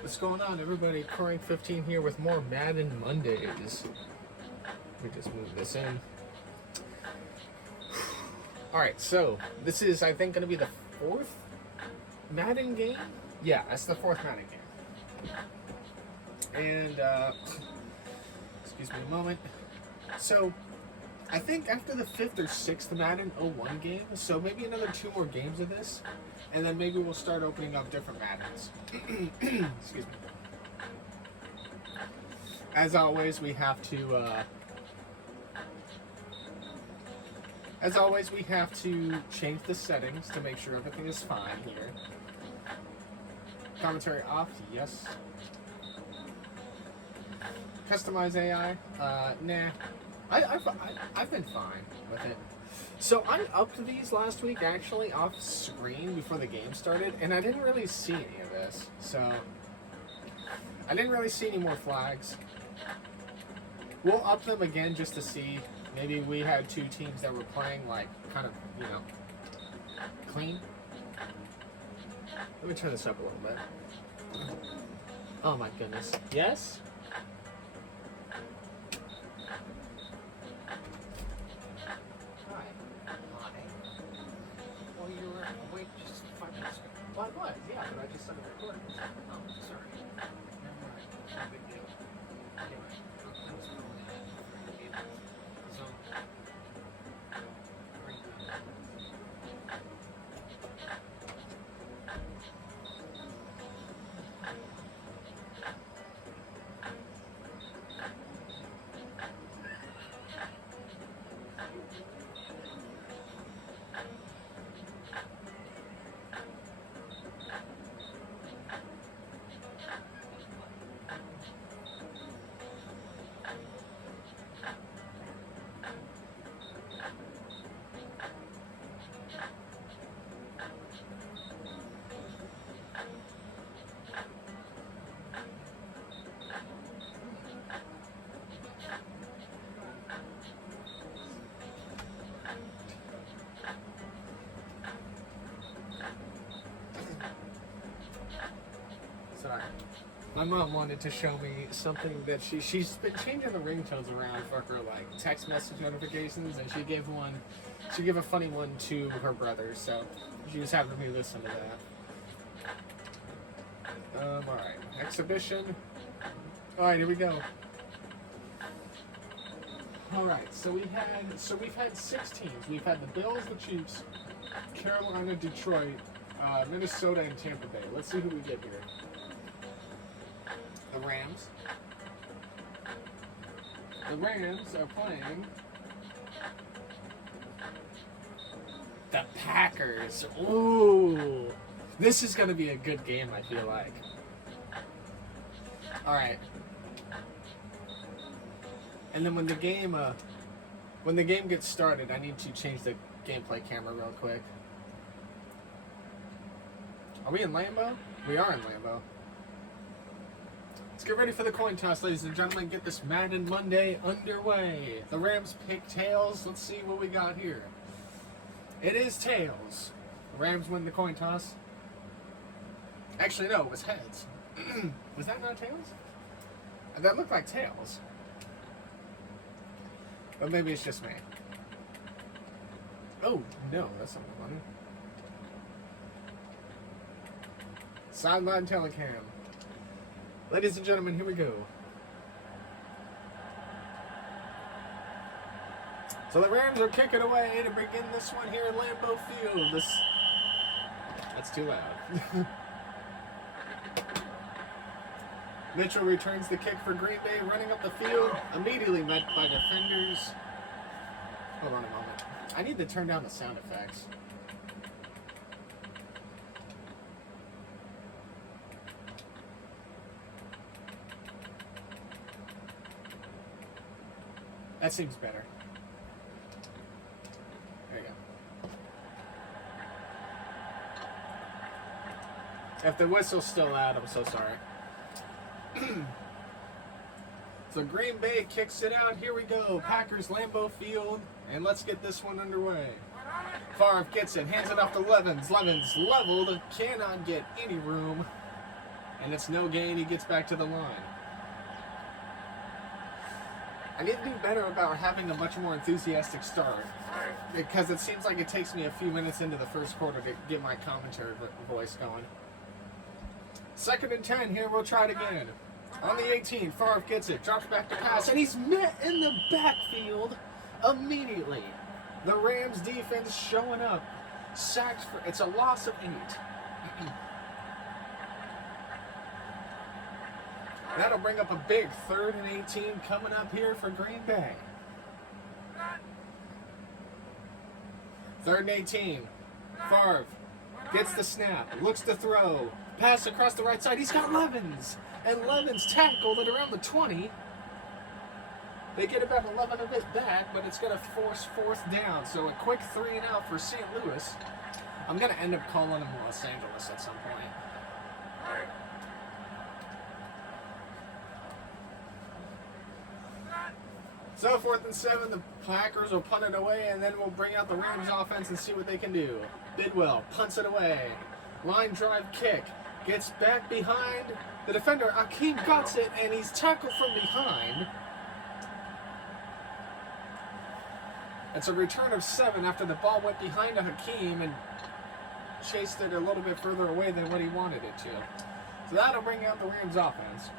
What's going on, everybody? Corang 15 here with more Madden Mondays. Let me just move this in. Alright, so this is, I think, going to be the fourth Madden game? Yeah, that's the fourth Madden game. And, excuse me a moment. So, I think after the fifth or sixth Madden 01 game, so maybe another 2 more games of this, and then maybe we'll start opening up different Maddens. Excuse me. As always, we have to, change the settings to make sure everything is fine here. Commentary off, yes. Customize AI, nah. I've been fine with it. So I upped these last week, actually, off screen before the game started, and I didn't really see any of this. So I didn't really see any more flags. We'll up them again just to see. Maybe we had 2 teams that were playing, like, kind of, you know, clean. Let me turn this up a little bit. Oh my goodness. Yes? Well, I was, yeah, but I just started recording. Oh, sorry. Never mind. No big deal. Anyway, that was really so, sorry. My mom wanted to show me something that she's been changing the ringtones around for her like text message notifications, and she gave a funny one to her brother, so she was having me listen to that. Alright. Exhibition. Alright, here we go. Alright, so we've had 6 teams. We've had the Bills, the Chiefs, Carolina, Detroit, Minnesota, and Tampa Bay. Let's see who we get here. The Rams. The Rams are playing the Packers. Ooh. This is going to be a good game, I feel like. Alright. And then when the game gets started, I need to change the gameplay camera real quick. Are we in Lambeau? We are in Lambeau. Let's get ready for the coin toss, ladies and gentlemen. Get this Madden Monday underway. The Rams pick tails. Let's see what we got here. It is tails. The Rams win the coin toss. Actually, no, it was heads. Was that not tails? That looked like tails. But maybe it's just me. Oh, no, that's not funny. Sideline telecam. Ladies and gentlemen, here we go. So the Rams are kicking away to begin this one here at Lambeau Field. That's too loud. Mitchell returns the kick for Green Bay, running up the field, immediately met by defenders. Hold on a moment. I need to turn down the sound effects. That seems better. There you go. If the whistle's still out, I'm so sorry. So Green Bay kicks it out. Here we go. Packers, Lambeau Field. And let's get this one underway. Favre gets it. Hands it off to Levens. Levens leveled. Cannot get any room. And it's no gain. He gets back to the line. I need to do better about having a much more enthusiastic start, because it seems like it takes me a few minutes into the first quarter to get my commentary voice going. 2nd and 10, here we'll try it again. On the 18, Favre gets it, drops back to pass, and he's met in the backfield immediately. The Rams defense showing up. Sacks for, it's a loss of 8. That'll bring up a big 3rd and 18 coming up here for Green Bay. 3rd and 18. Favre gets the snap, looks to throw, pass across the right side. He's got Levens, and Levens tackled at around the 20. They get about 11 of it back, but it's going to force 4th down. So a quick 3 and out for St. Louis. I'm going to end up calling them Los Angeles at some point. So 4th and 7, the Packers will punt it away, and then we'll bring out the Rams offense and see what they can do. Bidwell punts it away. Line drive kick. Gets back behind the defender. Akeem got it, and he's tackled from behind. It's a return of 7 after the ball went behind Hakeem and chased it a little bit further away than what he wanted it to. So that'll bring out the Rams offense.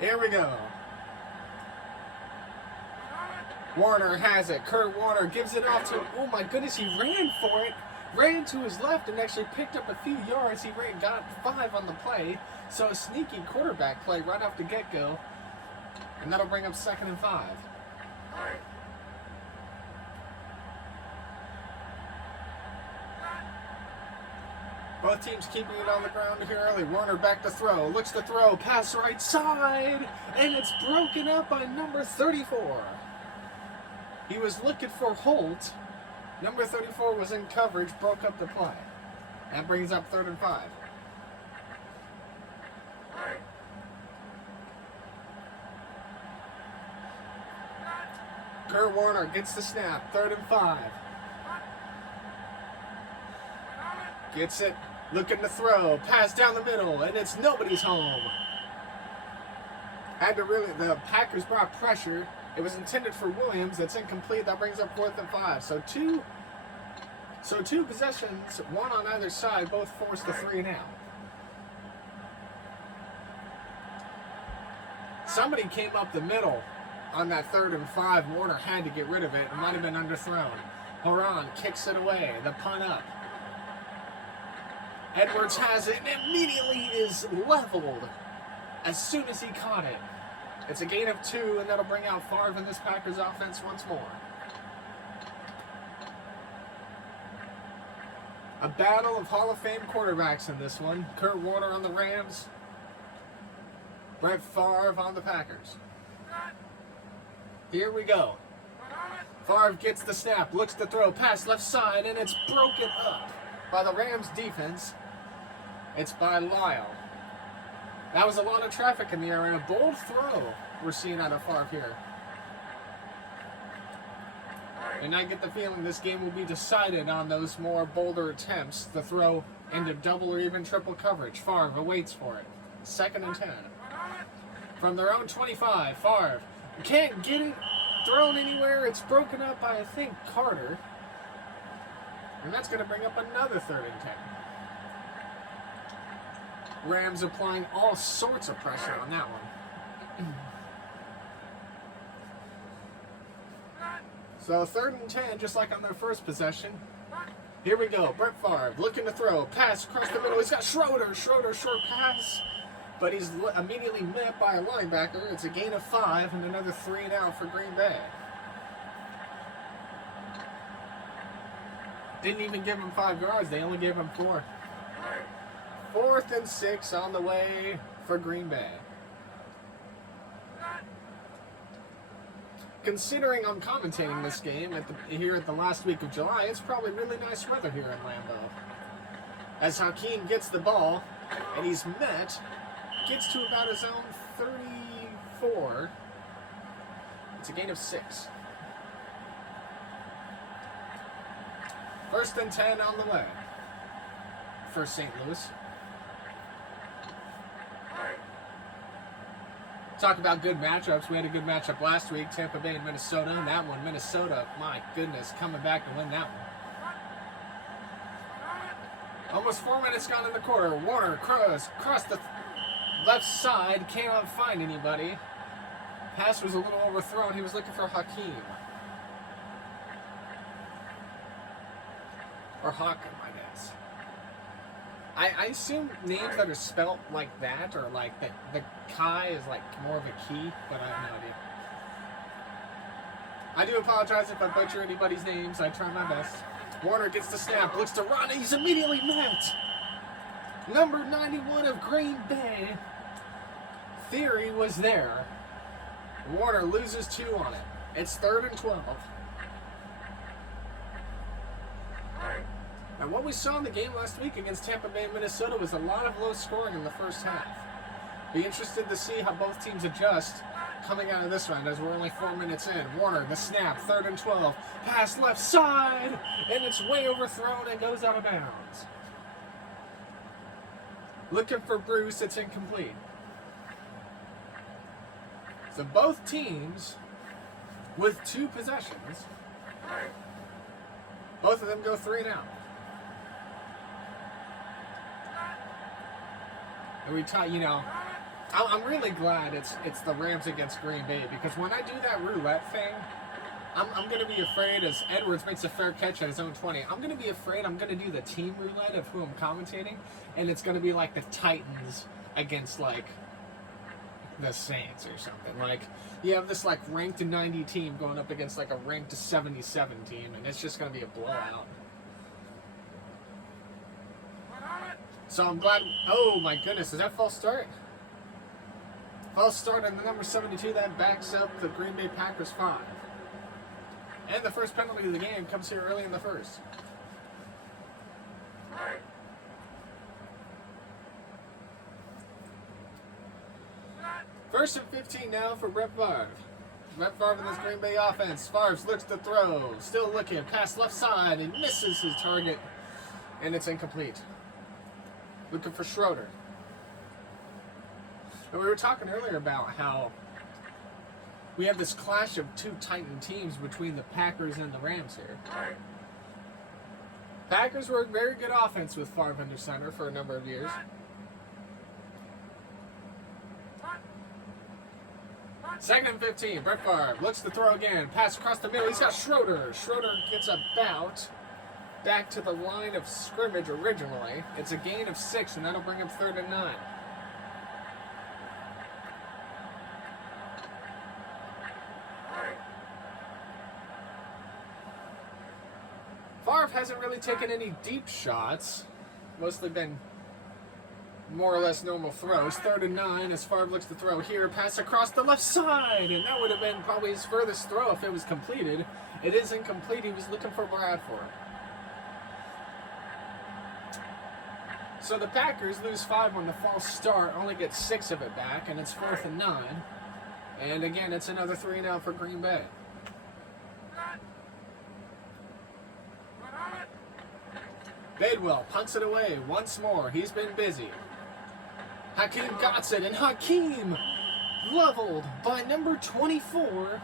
Here we go. Warner has it. Kurt Warner gives it off to, oh my goodness, he ran for it. Ran to his left and actually picked up a few yards. He got 5 on the play. So a sneaky quarterback play right off the get-go. And that'll bring up 2nd and 5. Both teams keeping it on the ground here early. Warner back to throw. Looks to throw. Pass right side. And it's broken up by number 34. He was looking for Holt. Number 34 was in coverage. Broke up the play. That brings up 3rd and 5. Kurt Warner gets the snap. 3rd and 5. Gets it. Looking to throw. Pass down the middle. And it's nobody's home. The Packers brought pressure. It was intended for Williams. That's incomplete. That brings up 4th and 5. So two possessions, one on either side, both forced a 3 and out. Somebody came up the middle on that 3rd and 5. Warner had to get rid of it. It might have been underthrown. Horan kicks it away. The punt up. Edwards has it and immediately is leveled as soon as he caught it. It's a gain of 2, and that'll bring out Favre in this Packers offense once more. A battle of Hall of Fame quarterbacks in this one. Kurt Warner on the Rams. Brett Favre on the Packers. Here we go. Favre gets the snap, looks to throw, pass left side, and it's broken up by the Rams defense. It's by Lyle. That was a lot of traffic in the area. A bold throw we're seeing out of Favre here. And I get the feeling this game will be decided on those more bolder attempts to throw into double or even triple coverage. Favre awaits for it. 2nd and 10. From their own 25, Favre can't get it thrown anywhere. It's broken up by, I think, Carter. And that's going to bring up another 3rd and 10. Rams applying all sorts of pressure on that one. So 3rd and 10, just like on their first possession. Here we go. Brett Favre looking to throw. Pass across the middle. He's got Schroeder. Schroeder, short pass. But he's immediately met by a linebacker. It's a gain of 5 and another 3 and out for Green Bay. Didn't even give him 5 yards. They only gave him 4. 4th and 6 on the way for Green Bay. Considering I'm commentating this game here at the last week of July, it's probably really nice weather here in Lambeau. As Hakeem gets the ball, and he's met, gets to about his own 34. It's a gain of 6. First and 10 on the way for St. Louis. Talk about good matchups. We had a good matchup last week, Tampa Bay and Minnesota. And that one, Minnesota, my goodness, coming back to win that one. Almost 4 minutes gone in the quarter. Warner cross the left side, cannot find anybody. Pass was a little overthrown. He was looking for Hakeem. Or Hakim, I guess. I assume names that are spelt like that, or like the Kai is like more of a key, but I have no idea. I do apologize if I butcher anybody's names. I try my best. Warner gets the snap, looks to run, and he's immediately met. Number 91 of Green Bay. Theory was there. Warner loses 2 on it. It's 3rd and 12. And what we saw in the game last week against Tampa Bay and Minnesota was a lot of low scoring in the first half. Be interested to see how both teams adjust coming out of this round as we're only 4 minutes in. Warner, the snap, 3rd and 12. Pass left side, and it's way overthrown and goes out of bounds. Looking for Bruce, it's incomplete. So both teams with 2 possessions, both of them go 3 and out. And we talk, you know, I'm really glad it's the Rams against Green Bay, because when I do that roulette thing, I'm going to be afraid, as Edwards makes a fair catch at his own 20, I'm going to be afraid I'm going to do the team roulette of who I'm commentating, and it's going to be like the Titans against, like, the Saints or something. Like, you have this, like, ranked 90 team going up against, like, a ranked 77 team, and it's just going to be a blowout. So I'm glad. Oh my goodness, is that false start? False start on the number 72. That backs up the Green Bay Packers 5. And the first penalty of the game comes here early in the first. First and 15 now for Brett Favre. Brett Favre in this Green Bay offense. Favre looks to throw. Still looking. Pass left side. And misses his target. And it's incomplete. Looking for Schroeder. And we were talking earlier about how we have this clash of 2 Titan teams between the Packers and the Rams here. Packers were a very good offense with Favre under center for a number of years. Second and 15. Brett Favre looks to throw again. Pass across the middle. He's got Schroeder. Schroeder gets about back to the line of scrimmage originally. It's a gain of 6, and that'll bring him 3rd and 9. Favre hasn't really taken any deep shots. Mostly been more or less normal throws. 3rd and 9 as Favre looks to throw here. Pass across the left side, and that would have been probably his furthest throw if it was completed. It is incomplete. He was looking for Bradford. So the Packers lose 5 on the false start, only get 6 of it back, and it's 4th and 9. And again, it's another 3 and out for Green Bay. Badewell punts it away once more. He's been busy. Hakeem got it, and Hakeem leveled by number 24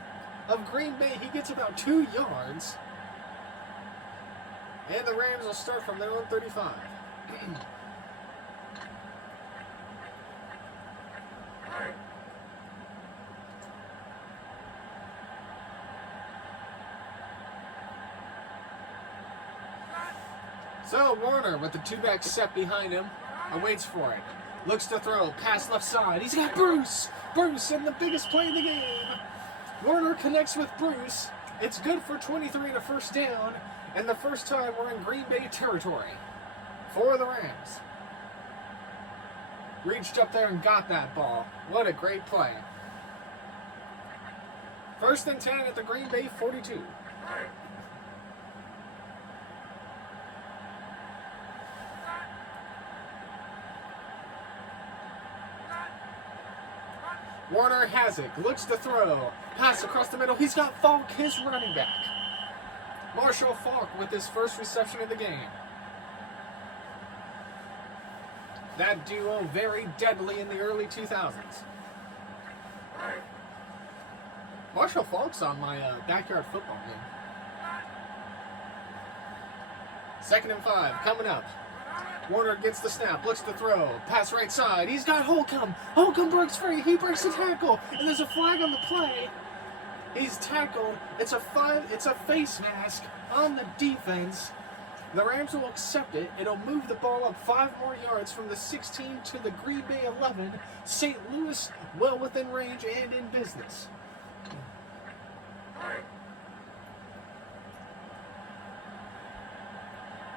of Green Bay. He gets about 2 yards. And the Rams will start from their own 35. So Warner, with the 2-back set behind him, awaits for it. Looks to throw, pass left side. He's got Bruce! Bruce in the biggest play of the game. Warner connects with Bruce. It's good for 23 and a first down, and the first time we're in Green Bay territory for the Rams. Reached up there and got that ball. What a great play. 1st and 10 at the Green Bay 42. Warner has it, looks to throw, pass across the middle. He's got Falk, his running back. Marshall Faulk with his first reception of the game. That duo very deadly in the early 2000s. Marshall Faulk's on my backyard football game. 2nd and 5, coming up. Warner gets the snap, looks to throw, pass right side. He's got Holcomb. Holcomb breaks free. He breaks the tackle, and there's a flag on the play. He's tackled. It's a face mask on the defense. The Rams will accept it. It'll move the ball up 5 more yards from the 16 to the Green Bay 11. St. Louis well within range and in business.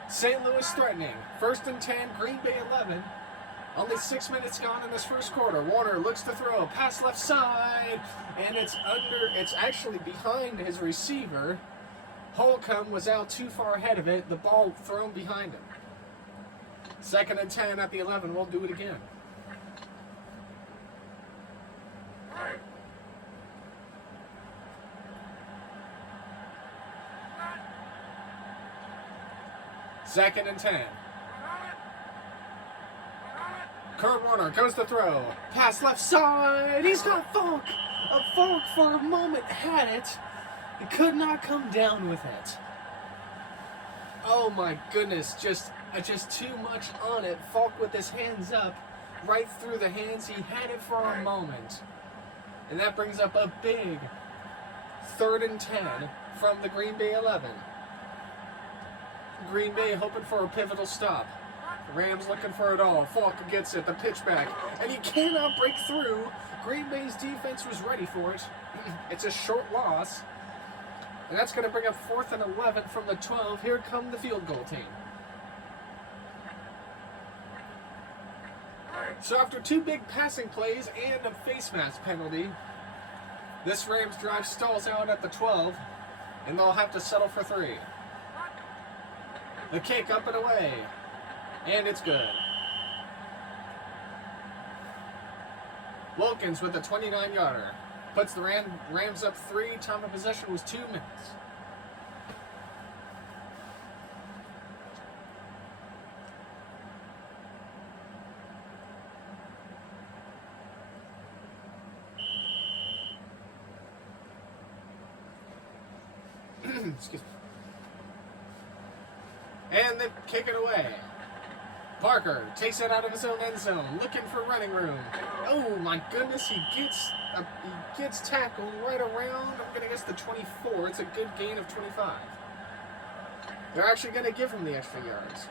St. Louis threatening. 1st and 10, Green Bay 11. Only 6 minutes gone in this first quarter. Warner looks to throw. Pass left side. And it's actually behind his receiver. Holcomb was out too far ahead of it. The ball thrown behind him. 2nd and 10 at the 11. We'll do it again. Second and 10. Kurt Warner goes to throw. Pass left side. He's got Faulk. Faulk for a moment had it. He could not come down with it. Oh my goodness, just too much on it. Faulk with his hands up, right through the hands. He had it for a moment. And that brings up a big 3rd and 10 from the Green Bay 11. Green Bay hoping for a pivotal stop. Rams looking for it all. Faulk gets it, the pitch back, and he cannot break through. Green Bay's defense was ready for it. It's a short loss. And that's going to bring up 4th and 11 from the 12. Here come the field goal team. So after 2 big passing plays and a face mask penalty, this Rams drive stalls out at the 12, and they'll have to settle for 3. The kick up and away, and it's good. Wilkins with a 29-yarder. Puts the Rams up 3. Time of possession was 2 minutes. Excuse me. And they kick it away. Parker takes it out of his own end zone, looking for running room. Oh my goodness, he gets tackled right around, I'm gonna guess the 24. It's a good gain of 25. They're actually gonna give him the extra yards.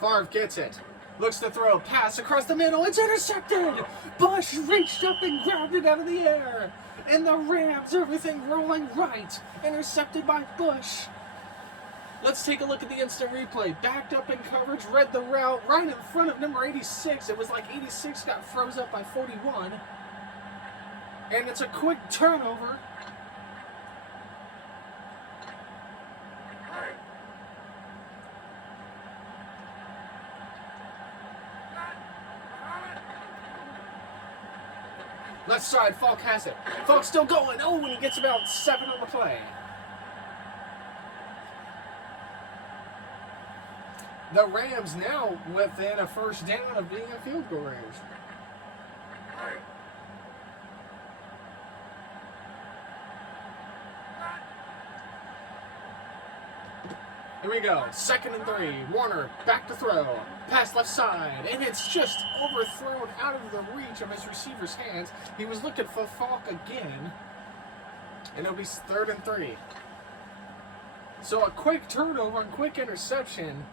Favre gets it. Looks to throw. Pass across the middle. It's intercepted. Bush reached up and grabbed it out of the air. And the Rams, everything rolling right. Intercepted by Bush. Let's take a look at the instant replay. Backed up in coverage. Read the route right in front of number 86. It was like 86 got froze up by 41. And it's a quick turnover. Left side, Faulk has it. Faulk's still going. Oh, and he gets about 7 on the play. The Rams now within a first down of being a field goal range. Here we go. 2nd and 3. Warner back to throw. Pass left side. And it's just overthrown out of the reach of his receiver's hands. He was looking for Faulk again. And it'll be 3rd and 3. So a quick turnover and quick interception.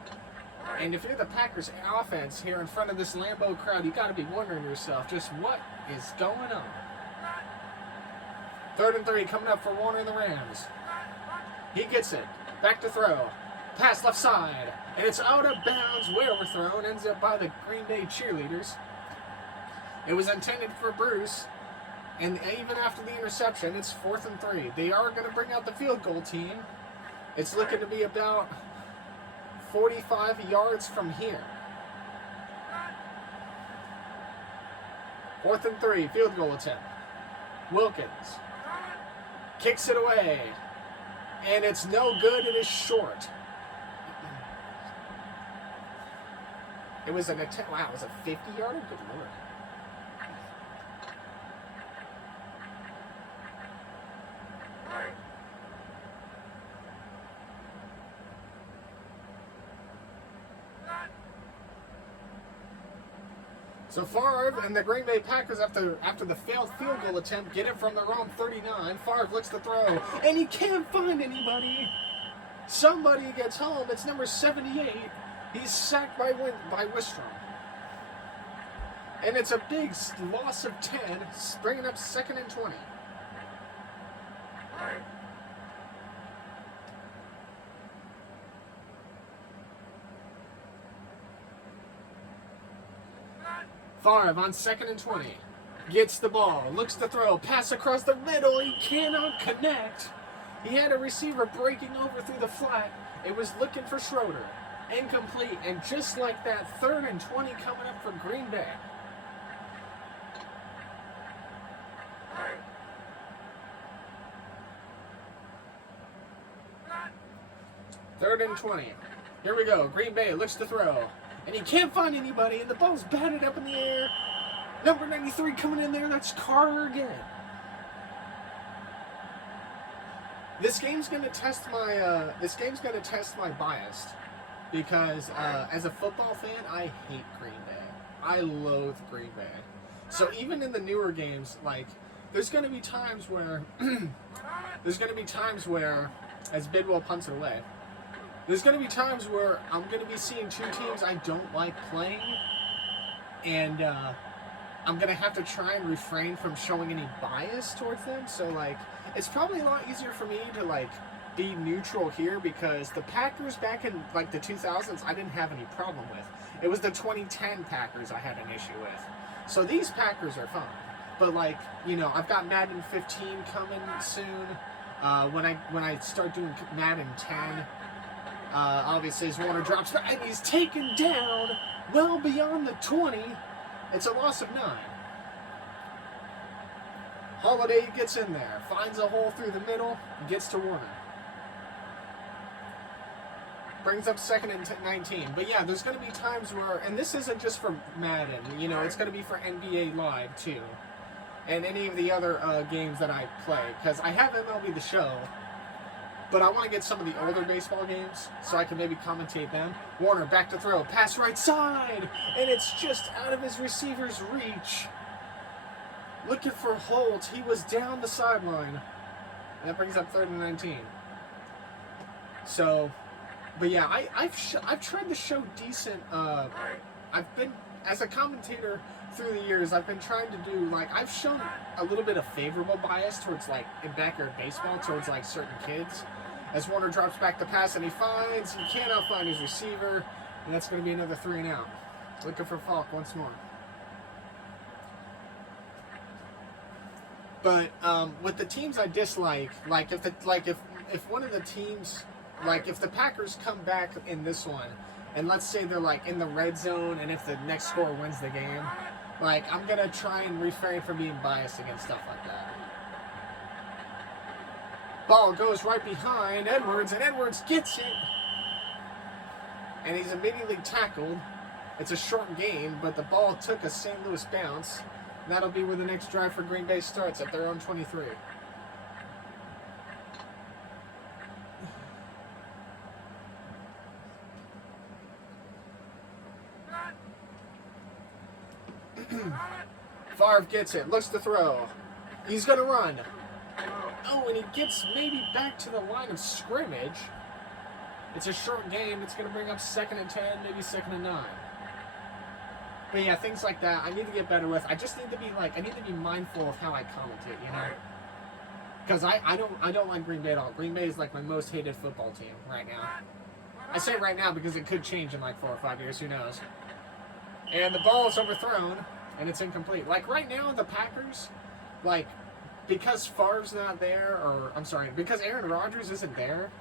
And if you're the Packers offense here in front of this Lambeau crowd, you got to be wondering yourself just what is going on. 3rd and 3 coming up for Warner and the Rams. He gets it. Back to throw. Pass left side, and it's out of bounds. Way overthrown, ends up by the Green Bay cheerleaders. It was intended for Bruce, And even after the interception, it's 4th and 3. They are going to bring out the field goal team. It's looking to be about 45 yards from here. 4th and 3, field goal attempt. Wilkins kicks it away. And it's no good, it is short. It was an attempt. Wow, it was a 50-yarder? Good lord. So Favre and the Green Bay Packers, after the failed field goal attempt, get it from their own 39. Favre looks to throw, and he can't find anybody. Somebody gets home. It's number 78. He's sacked by Wistrom. And it's a big loss of 10, bringing up 2nd and 20. Favre on 2nd and 20. Gets the ball, looks to throw, pass across the middle, he cannot connect. He had a receiver breaking over through the flat. It was looking for Schroeder. Incomplete, and just like that, 3rd and 20 coming up for Green Bay. Third and 20. Here we go. Green Bay looks to throw. And he can't find anybody, and the ball's batted up in the air. Number 93 coming in there. That's Carter again. This game's gonna test my bias, because as a football fan, I hate Green Bay. I loathe Green Bay. So even in the newer games, like there's gonna be times where as Bidwell punts it away. There's going to be times where I'm going to be seeing two teams I don't like playing, and I'm going to have to try and refrain from showing any bias towards them. So, like, it's probably a lot easier for me to, like, be neutral here, because the Packers back in, like, the 2000s, I didn't have any problem with. It was the 2010 Packers I had an issue with. So these Packers are fine. But, like, you know, I've got Madden 15 coming soon. When I start doing Madden 10... obviously, as Warner drops back, and he's taken down well beyond the 20. It's a loss of 9. Holiday gets in there, finds a hole through the middle, and gets to Warner. Brings up 2nd and 19. But yeah, there's going to be times where, and this isn't just for Madden, you know, it's going to be for NBA Live too, and any of the other games that I play, because I have MLB The Show. But I want to get some of the older baseball games so I can maybe commentate them. Warner back to throw. Pass right side. And it's just out of his receiver's reach. Looking for Holt. He was down the sideline. And that brings up 3rd and 19. So, but yeah, I've tried to show decent. I've been, as a commentator through the years, I've been trying to do, like, I've shown a little bit of favorable bias towards, like, in backyard baseball, towards, like, certain kids. As Warner drops back the pass, and he cannot find his receiver, and that's going to be another 3 and out. Looking for Falk once more. But with the teams I dislike, like if one of the teams, like if the Packers come back in this one, and let's say they're like in the red zone, and if the next score wins the game, like I'm gonna try and refrain from being biased against stuff like that. Ball goes right behind Edwards, and Edwards gets it. And he's immediately tackled. It's a short game, but the ball took a St. Louis bounce. And that'll be where the next drive for Green Bay starts, at their own 23. Favre gets it, looks to throw. He's going to run. Oh, and he gets maybe back to the line of scrimmage. It's a short game. It's going to bring up 2nd and 10, maybe 2nd and 9. But yeah, things like that I need to get better with. I just need to be like, I need to be mindful of how I commentate, you know? Because I don't like Green Bay at all. Green Bay is like my most hated football team right now. I say right now because it could change in like 4 or 5 years, who knows? And the ball is overthrown, and it's incomplete. Like right now, the Packers, like, because Favre's not there, or, I'm sorry, because Aaron Rodgers isn't there,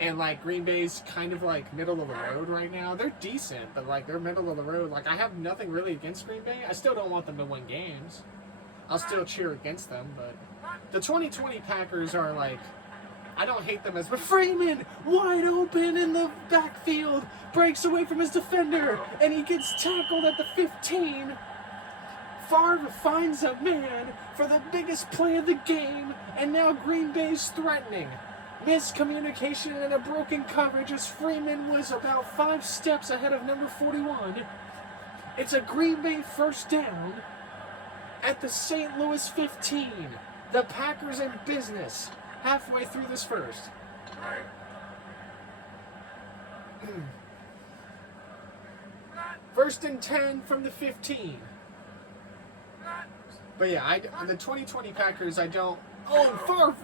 and, like, Green Bay's kind of, like, middle of the road right now. They're decent, but, like, they're middle of the road. Like, I have nothing really against Green Bay. I still don't want them to win games. I'll still cheer against them, but the 2020 Packers are, like, I don't hate them as, but Freeman, wide open in the backfield, breaks away from his defender, and he gets tackled at the 15. Favre finds a man for the biggest play of the game, and now Green Bay's threatening. Miscommunication and a broken coverage as Freeman was about 5 steps ahead of number 41. It's a Green Bay first down at the St. Louis 15. The Packers in business halfway through this first. First and 10 from the 15. But yeah, the 2020 Packers, I don't... Oh, and Favre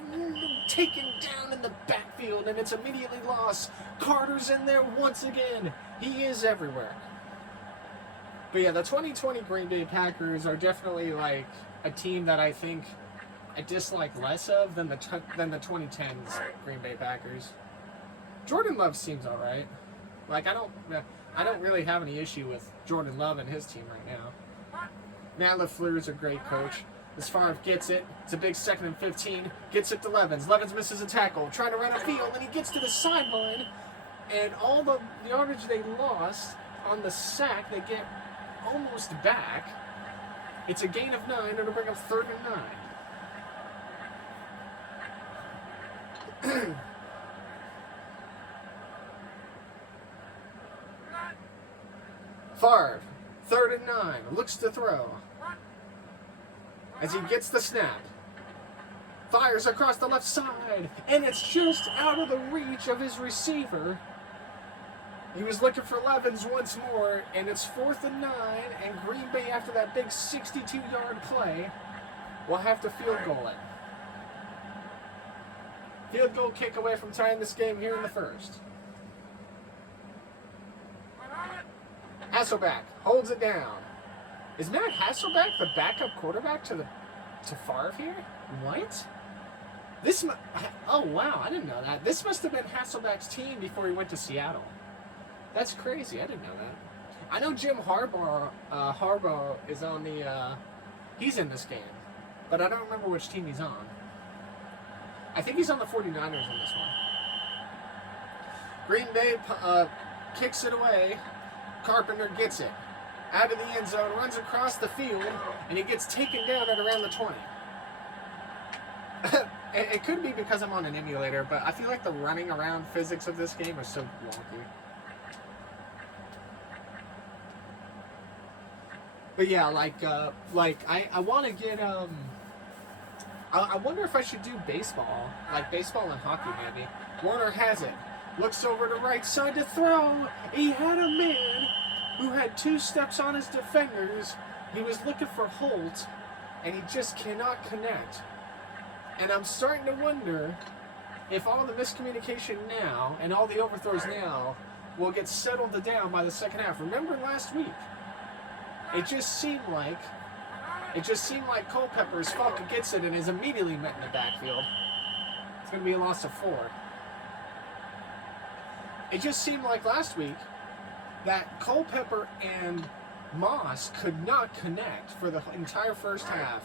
taken down in the backfield, and it's immediately lost. Carter's in there once again. He is everywhere. But yeah, the 2020 Green Bay Packers are definitely like a team that I think I dislike less of than the 2010s Green Bay Packers. Jordan Love seems all right. Like I don't really have any issue with Jordan Love and his team right now. Matt LaFleur's a great coach. As Favre gets it, it's a big 2nd and 15. Gets it to Levens. Levens misses a tackle, trying to run a field, and he gets to the sideline. And all the yardage they lost on the sack, they get almost back. It's a gain of 9, and it'll bring up 3rd and 9. Favre, 3rd and 9, looks to throw. As he gets the snap, fires across the left side, and it's just out of the reach of his receiver. He was looking for Levens once more, and it's 4th and 9, and Green Bay, after that big 62-yard play, will have to field goal it. Field goal kick away from tying this game here in the first. Hasselbeck holds it down. Is Matt Hasselbeck the backup quarterback to Favre here? What? Oh wow, I didn't know that. This must have been Hasselbeck's team before he went to Seattle. That's crazy. I didn't know that. I know Jim Harbaugh is on the. He's in this game, but I don't remember which team he's on. I think he's on the 49ers in this one. Green Bay kicks it away. Carpenter gets it out of the end zone, runs across the field, and he gets taken down at around the 20. It could be because I'm on an emulator, but I feel like the running around physics of this game are so wonky. But yeah, I want to get I wonder if I should do baseball, like baseball and hockey maybe. Warner has it, looks over to right side to throw. He had a man who had 2 steps on his defenders. He was looking for Holt, and he just cannot connect. And I'm starting to wonder if all the miscommunication now and all the overthrows now will get settled down by the second half. Remember last week? It just seemed like Culpepper's Falca gets it and is immediately met in the backfield. It's going to be a loss of 4. It just seemed like last week that Culpepper and Moss could not connect for the entire first half.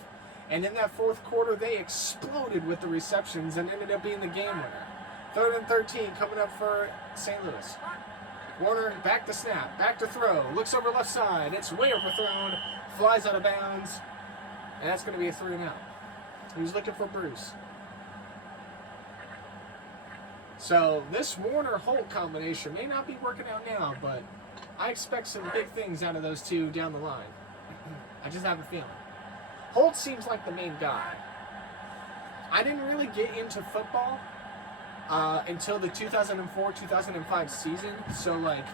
And in that 4th quarter, they exploded with the receptions and ended up being the game winner. 3rd and 13 coming up for St. Louis. Warner back to snap, back to throw, looks over left side. It's way overthrown, flies out of bounds, and that's going to be a 3 and out. He was looking for Bruce. So this Warner-Holt combination may not be working out now, but I expect some big things out of those two down the line. I just have a feeling. Holt seems like the main guy. I didn't really get into football until the 2004-2005 season. So like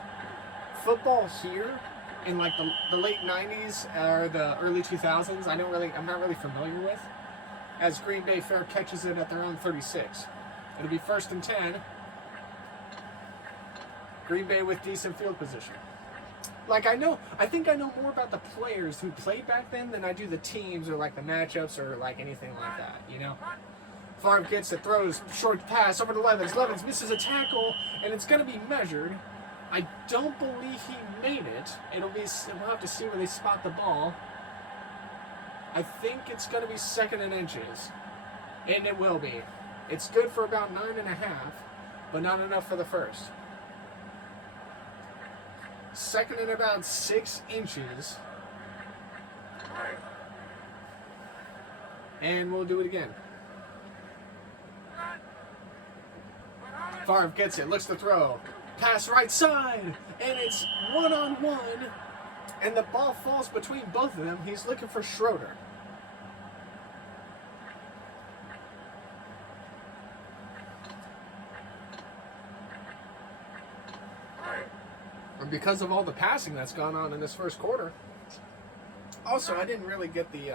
football here in like the late 90s or the early 2000s, I'm not really familiar with. As Green Bay Fair catches it at their own 36. It'll be 1st and 10. Green Bay with decent field position. like I think I know more about the players who played back then than I do the teams or like the matchups or like anything like that, you know? Favre gets it, throws, short pass over to Levens. Levens misses a tackle, and it's going to be measured. I don't believe he made it. We'll have to see where they spot the ball. I think it's going to be 2nd and inches, and it will be. It's good for about 9.5, but not enough for the first. 2nd and about 6 inches. And we'll do it again. Favre gets it, looks to throw. Pass right side, and it's 1-on-1. And the ball falls between both of them. He's looking for Schroeder. And because of all the passing that's gone on in this first quarter. Also, I didn't really get the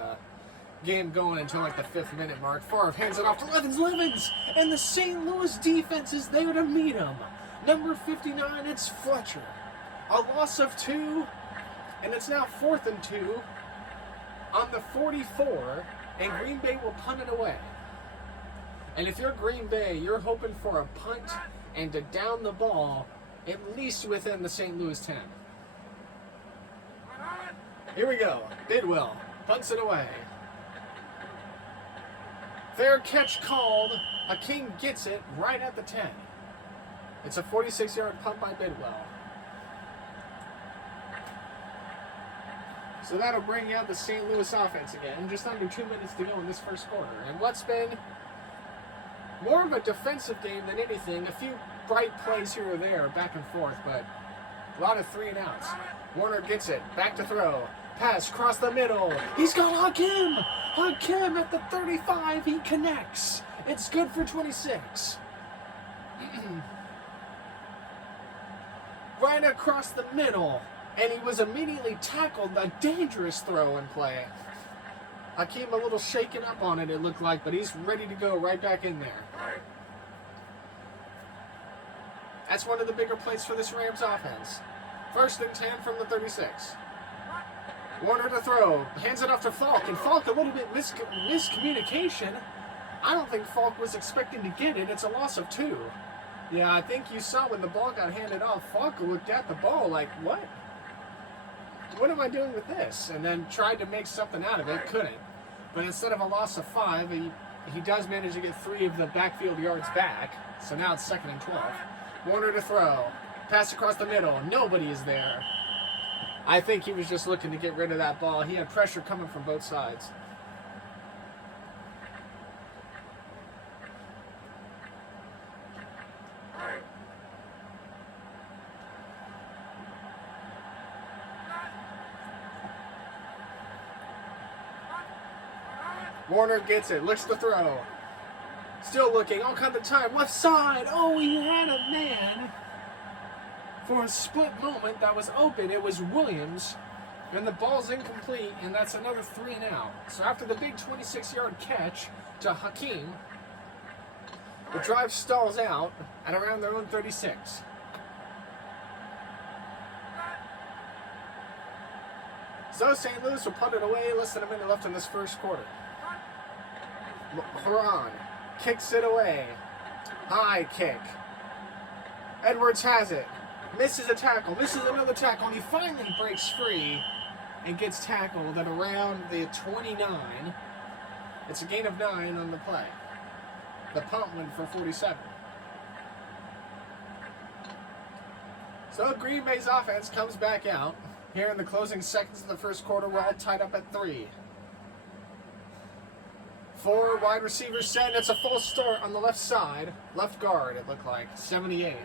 game going until like the 5th minute mark. Favre hands it off to Levens, and the St. Louis defense is there to meet him. Number 59, it's Fletcher. A loss of 2, and it's now 4th and 2 on the 44, and Green Bay will punt it away. And if you're Green Bay, you're hoping for a punt and to down the ball at least within the St. Louis 10. Here we go. Bidwell punts it away. Fair catch called. Hakeem gets it right at the 10. It's a 46-yard punt by Bidwell. So that'll bring out the St. Louis offense again. Just under 2 minutes to go in this first quarter. And what's been more of a defensive game than anything. A few bright plays here or there, back and forth, but a lot of 3 and outs. Warner gets it. Back to throw. Pass across the middle. He's got Hakeem. Hakeem at the 35. He connects. It's good for 26. Right across the middle. And he was immediately tackled. A dangerous throw in play. Hakeem a little shaken up on it, it looked like, but he's ready to go right back in there. That's one of the bigger plays for this Rams offense. 1st and 10 from the 36. Warner to throw. Hands it off to Falk. And Falk, a little bit miscommunication. I don't think Falk was expecting to get it. It's a loss of 2. Yeah, I think you saw when the ball got handed off, Falk looked at the ball like, what? What am I doing with this? And then tried to make something out of it. Couldn't. But instead of a loss of 5, he does manage to get 3 of the backfield yards back. So now it's 2nd and 12. Warner to throw. Pass across the middle. Nobody is there. I think he was just looking to get rid of that ball. He had pressure coming from both sides. Warner gets it. Looks to throw. Still looking. All kind of time. Left side. Oh, he had a man. For a split moment that was open, it was Williams, and the ball's incomplete, and that's another 3 and out. So after the big 26-yard catch to Hakeem, the drive stalls out at around their own 36. So St. Louis will punt it away, less than a minute left in this first quarter. Corang kicks it away. High kick. Edwards has it. Misses a tackle, misses another tackle, and he finally breaks free and gets tackled at around the 29. It's a gain of 9 on the play. The punt went for 47. So Green Bay's offense comes back out. Here in the closing seconds of the first quarter, we're all tied up at 3. 4 wide receivers set. It's a false start on the left side. Left guard, it looked like. 78.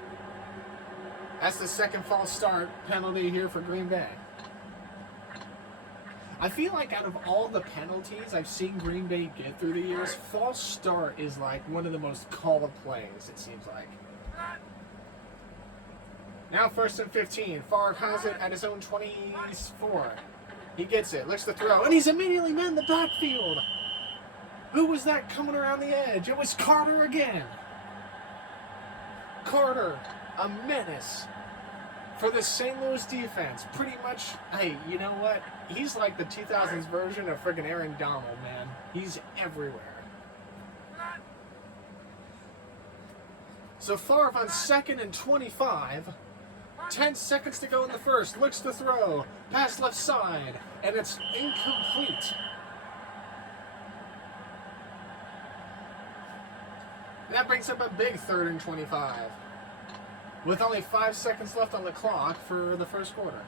That's the second false start penalty here for Green Bay. I feel like out of all the penalties I've seen Green Bay get through the years, false start is like one of the most called plays, it seems like. Now 1st and 15. Favre has it at his own 24. He gets it, looks to throw, and he's immediately in the backfield. Who was that coming around the edge? It was Carter again. Carter, a menace for the St. Louis defense. Pretty much, hey, you know what? He's like the 2000s version of friggin' Aaron Donald, man. He's everywhere. So Favre on 2nd and 25. 10 seconds to go in the first. Looks to throw. Pass left side. And it's incomplete. That brings up a big 3rd and 25. With only 5 seconds left on the clock for the first quarter.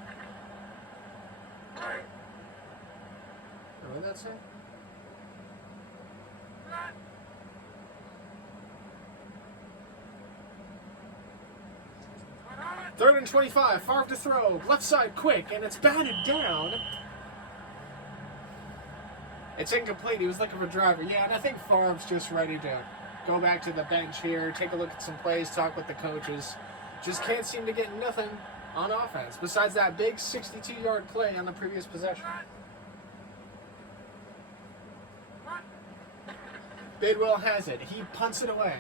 What did that say? Third and 25, Favre to throw, left side quick, and it's batted down. It's incomplete. He was looking for driver. Yeah, and I think Favre's just ready to go back to the bench here, take a look at some plays, talk with the coaches. Just can't seem to get nothing on offense besides that big 62-yard play on the previous possession. Bidwell has it. He punts it away.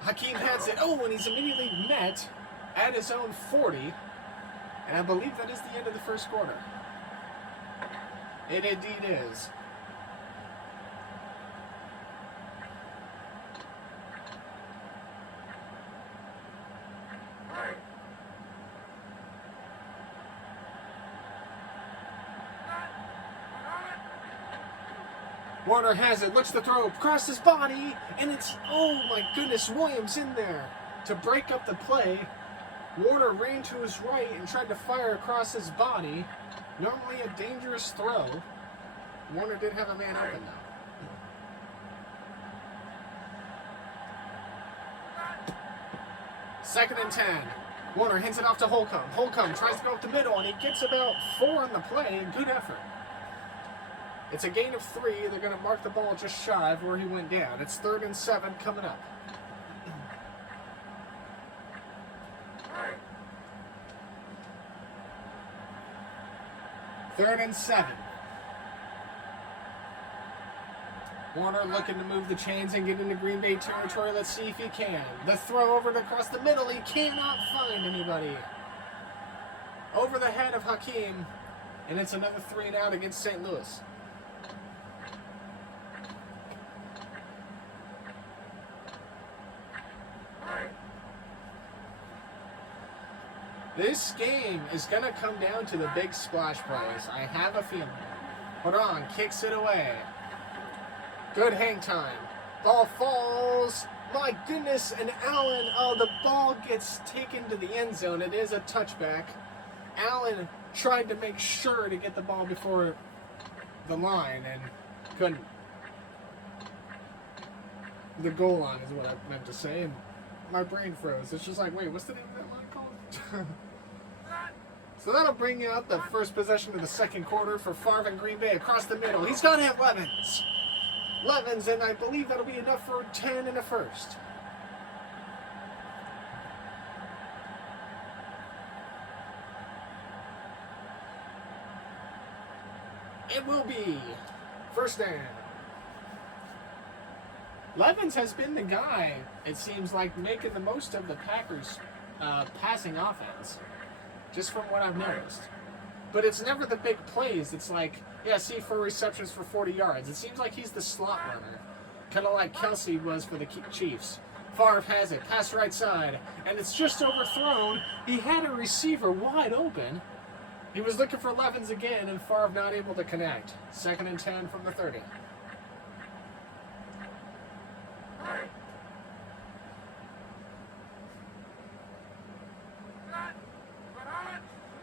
Hakeem has it. Oh, and he's immediately met at his own 40. And I believe that is the end of the first quarter. It indeed is. Warner has it, looks to throw, across his body, and it's, oh my goodness, Williams in there to break up the play. Warner ran to his right and tried to fire across his body. Normally a dangerous throw. Warner did have a man open though. 2nd and 10. Warner hands it off to Holcomb. Holcomb tries to go up the middle, and he gets about 4 on the play. Good effort. It's a gain of 3. They're going to mark the ball just shy of where he went down. It's 3rd and 7 coming up. Third and 7. Warner looking to move the chains and get into Green Bay territory. Let's see if he can. The throw over and across the middle. He cannot find anybody. Over the head of Hakeem. And it's another 3 and out against St. Louis. This game is going to come down to the big splash plays. I have a feeling. Corang kicks it away. Good hang time. Ball falls. My goodness, and Allen, oh, the ball gets taken to the end zone. It is a touchback. Allen tried to make sure to get the ball before the line and couldn't. The goal line is what I meant to say, and my brain froze. It's just like, wait, what's the name of that line called? So that'll bring out the first possession of the second quarter for Favre and Green Bay across the middle. He's got to have Levens, and I believe that'll be enough for 10 and a first. It will be first down. Levens has been the guy, it seems like, making the most of the Packers' passing offense, just from what I've noticed. But it's never the big plays. It's like, yeah, see, 4 receptions for 40 yards. It seems like he's the slot runner, kind of like Kelsey was for the Chiefs. Favre has it, pass right side, and it's just overthrown. He had a receiver wide open. He was looking for Levens again, and Favre not able to connect. 2nd and 10 from the 30.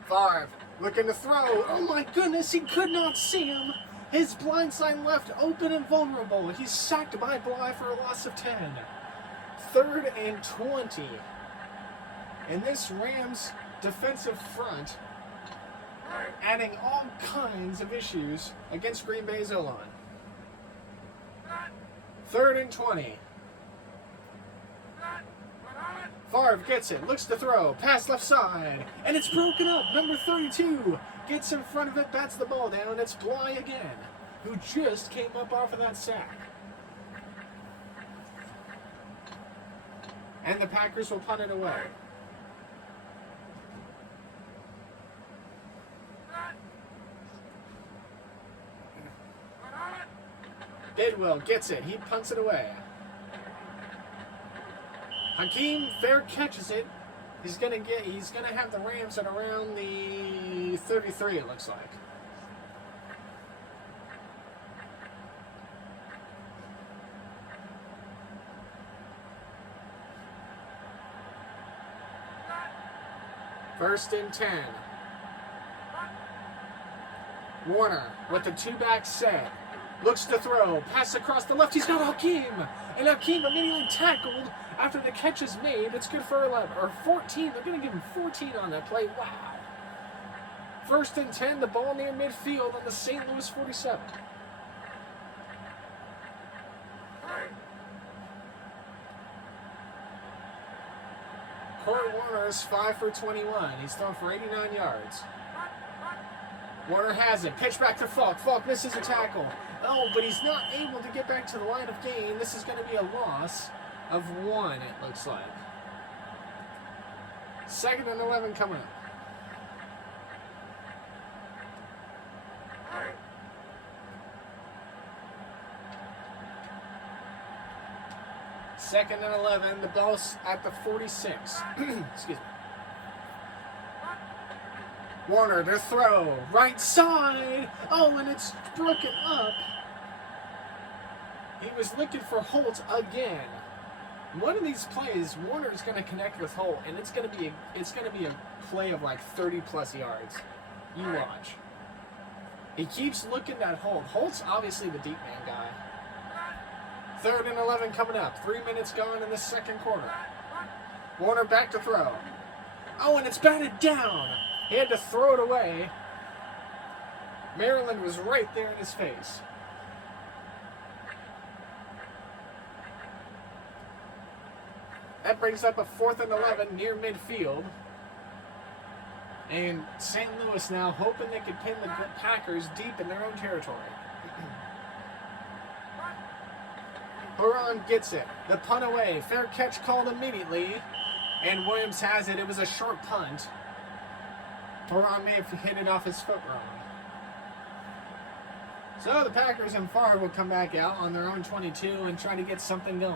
Favre looking to throw. Oh my goodness, he could not see him. His blind side left open and vulnerable. He's sacked by Bly for a loss of 10. 3rd and 20. And this Rams defensive front adding all kinds of issues against Green Bay's O-line. 3rd and 20. Favre gets it, looks to throw, pass left side, and it's broken up. Number 32 gets in front of it, bats the ball down. It's Bly again, who just came up off of that sack. And the Packers will punt it away. will. Gets it. He punts it away. Hakeem fair catches it. He's gonna have the Rams at around the 33, it looks like. First and 10. Warner with the two-back set. Looks to throw. Pass across the left. He's got Hakeem. And Hakeem immediately tackled after the catch is made. It's good for 11 or 14. They're going to give him 14 on that play. Wow. First and 10. The ball near midfield on the St. Louis 47. Corey Warner is 5 for 21. He's thrown for 89 yards. Warner has it. Pitch back to Falk. Falk misses a tackle. Oh, but he's not able to get back to the line of gain. This is going to be a loss of 1, it looks like. Second and 11 coming up. Second and 11. The ball's at the 46. Excuse me. Warner to throw. Right side. Oh, and it's broken up. He was looking for Holt again. One of these plays, Warner's going to connect with Holt, and it's going to be a play of like 30+ yards. You watch. He keeps looking at Holt. Holt's obviously the deep man guy. Third and 11 coming up. 3 minutes gone in the second quarter. Warner back to throw. Oh, and it's batted down. He had to throw it away. Maryland was right there in his face. That brings up a 4th and 11 near midfield. And St. Louis now hoping they could pin the Packers deep in their own territory. Corang gets it. The punt away. Fair catch called immediately. And Williams has it. It was a short punt. Corang may have hit it off his foot wrong. So the Packers and Favre will come back out on their own 22 and try to get something going.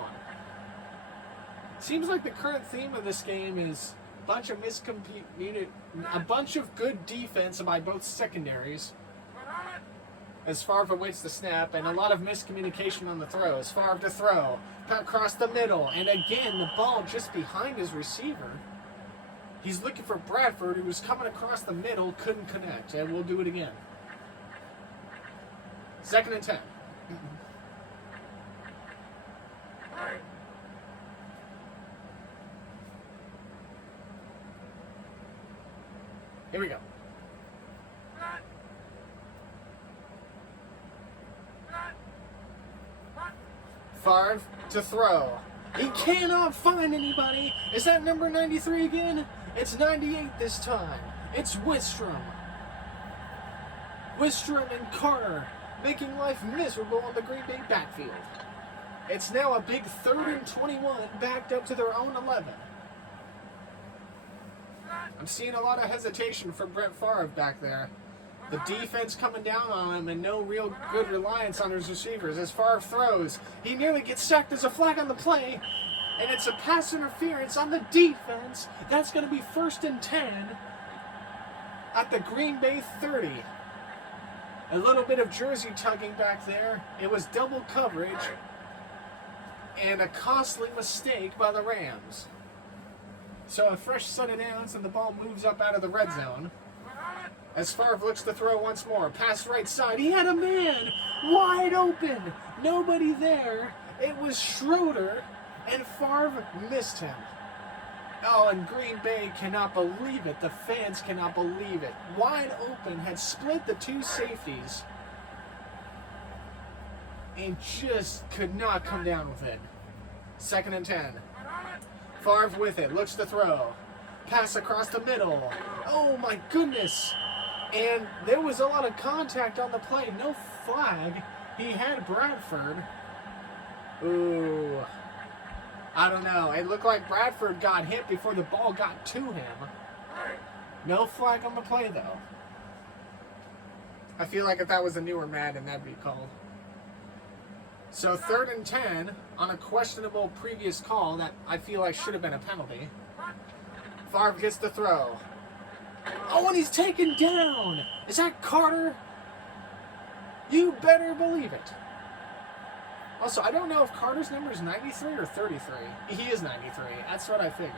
Seems like the current theme of this game is a bunch of good defense by both secondaries as Favre awaits the snap, and a lot of miscommunication on the throws. Favre to throw, across the middle, and again the ball just behind his receiver. He's looking for Bradford, who was coming across the middle, couldn't connect, and we'll do it again. Second and 10. Here we go. Favre to throw. He cannot find anybody. Is that number 93 again? It's 98 this time. It's Wistrom. Wistrom and Carter making life miserable on the Green Bay backfield. It's now a big 3rd and 21 backed up to their own 11. I'm seeing a lot of hesitation from Brett Favre back there. The defense coming down on him and no real good reliance on his receivers. As Favre throws, he nearly gets sacked. There's a flag on the play, and it's a pass interference on the defense. That's going to be 1st and 10 at the Green Bay 30. A little bit of jersey tugging back there. It was double coverage and a costly mistake by the Rams. So a fresh set of downs and the ball moves up out of the red zone. As Favre looks to throw once more. Pass right side. He had a man wide open. Nobody there. It was Schroeder, and Favre missed him. Oh, and Green Bay cannot believe it. The fans cannot believe it. Wide open, had split the two safeties, and just could not come down with it. 2nd and 10. Favre with it. Looks to throw. Pass across the middle. Oh, my goodness. And there was a lot of contact on the play. No flag. He had Bradford. Ooh. I don't know. It looked like Bradford got hit before the ball got to him. No flag on the play, though. I feel like if that was a newer Madden, that'd be called. So 3rd and 10 on a questionable previous call that I feel like should have been a penalty. Favre gets the throw. Oh, and he's taken down. Is that Carter? You better believe it. Also, I don't know if Carter's number is 93 or 33. He is 93. That's what I figured.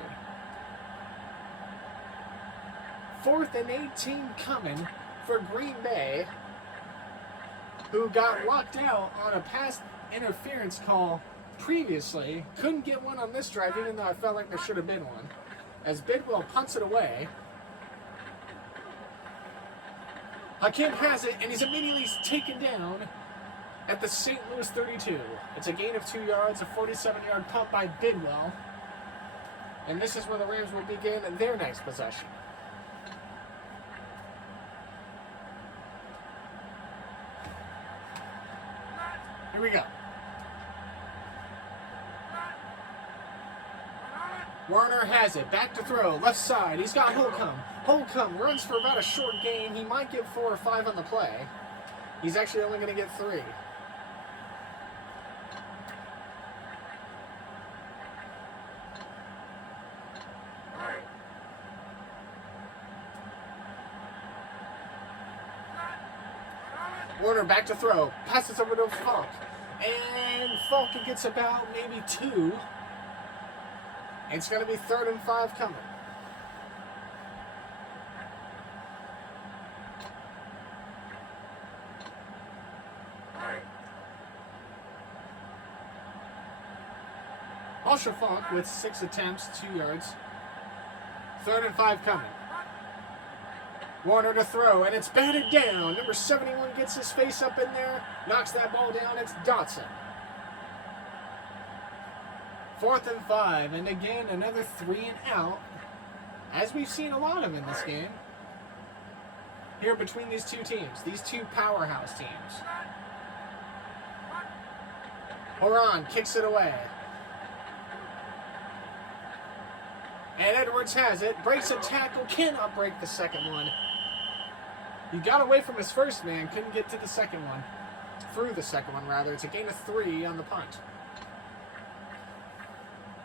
4th and 18 coming for Green Bay, who got locked out on a pass interference call previously. Couldn't get one on this drive, even though I felt like there should have been one. As Bidwell punts it away. Hakim has it, and he's immediately taken down at the St. Louis 32. It's a gain of 2 yards, a 47-yard punt by Bidwell. And this is where the Rams will begin their next possession. Here we go. Warner has it. Back to throw. Left side. He's got Holcomb. Holcomb runs for about a short gain. He might get 4 or 5 on the play. He's actually only going to get 3. Warner back to throw. Passes over to Falk. And Falk gets about maybe 2. It's going to be 3rd and 5 coming. Ultra Falk with 6 attempts, 2 yards. 3rd and 5 coming. Warner to throw, and it's batted down. Number 71 gets his face up in there, knocks that ball down. It's Dotson. 4th and 5, and again, another 3 and out, as we've seen a lot of in this game. Here between these two teams, these two powerhouse teams. Corang kicks it away. And Edwards has it, breaks a tackle, cannot break the second one. He got away from his first man, couldn't get to the second one. Through the second one, rather. It's a gain of 3 on the punt.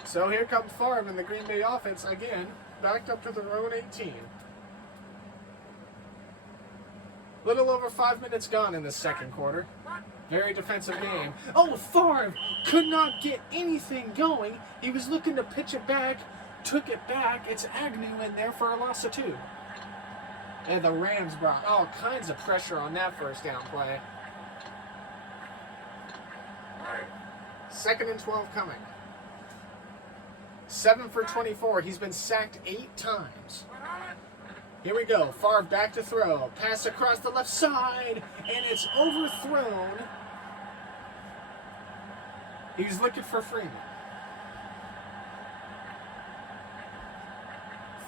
So here comes Favre in the Green Bay offense again, backed up to their own 18. Little over 5 minutes gone in the second quarter. Very defensive game. Oh, Favre could not get anything going. He was looking to pitch it back, took it back. It's Agnew in there for a loss of 2. And the Rams brought all kinds of pressure on that first down play. 2nd and 12 coming. 7 for 24. He's been sacked 8 times. Here we go. Favre back to throw. Pass across the left side. And it's overthrown. He's looking for Freeman.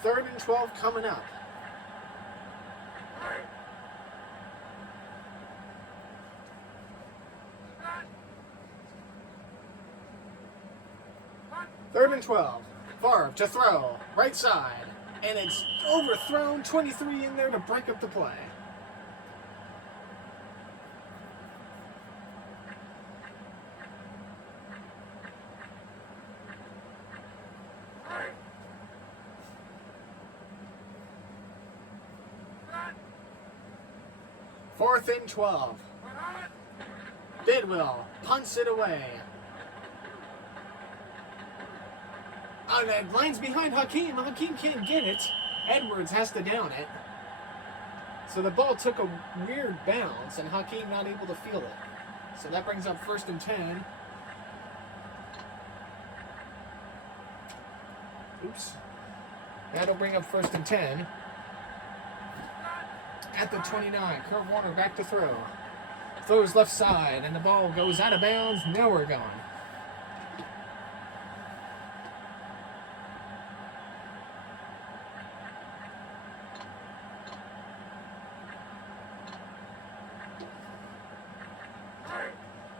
3rd and 12 coming up. Third and 12. Favre to throw. Right side. And it's overthrown. 23 in there to break up the play. Fourth and 12. Bidwell punts it away. And it lands behind Hakim. Hakim can't get it. Edwards has to down it. So the ball took a weird bounce, and Hakim not able to field it. So that brings up 1st and 10. Oops. That'll bring up 1st and 10. At the 29, Kurt Warner back to throw. Throws left side, and the ball goes out of bounds. Now we're going.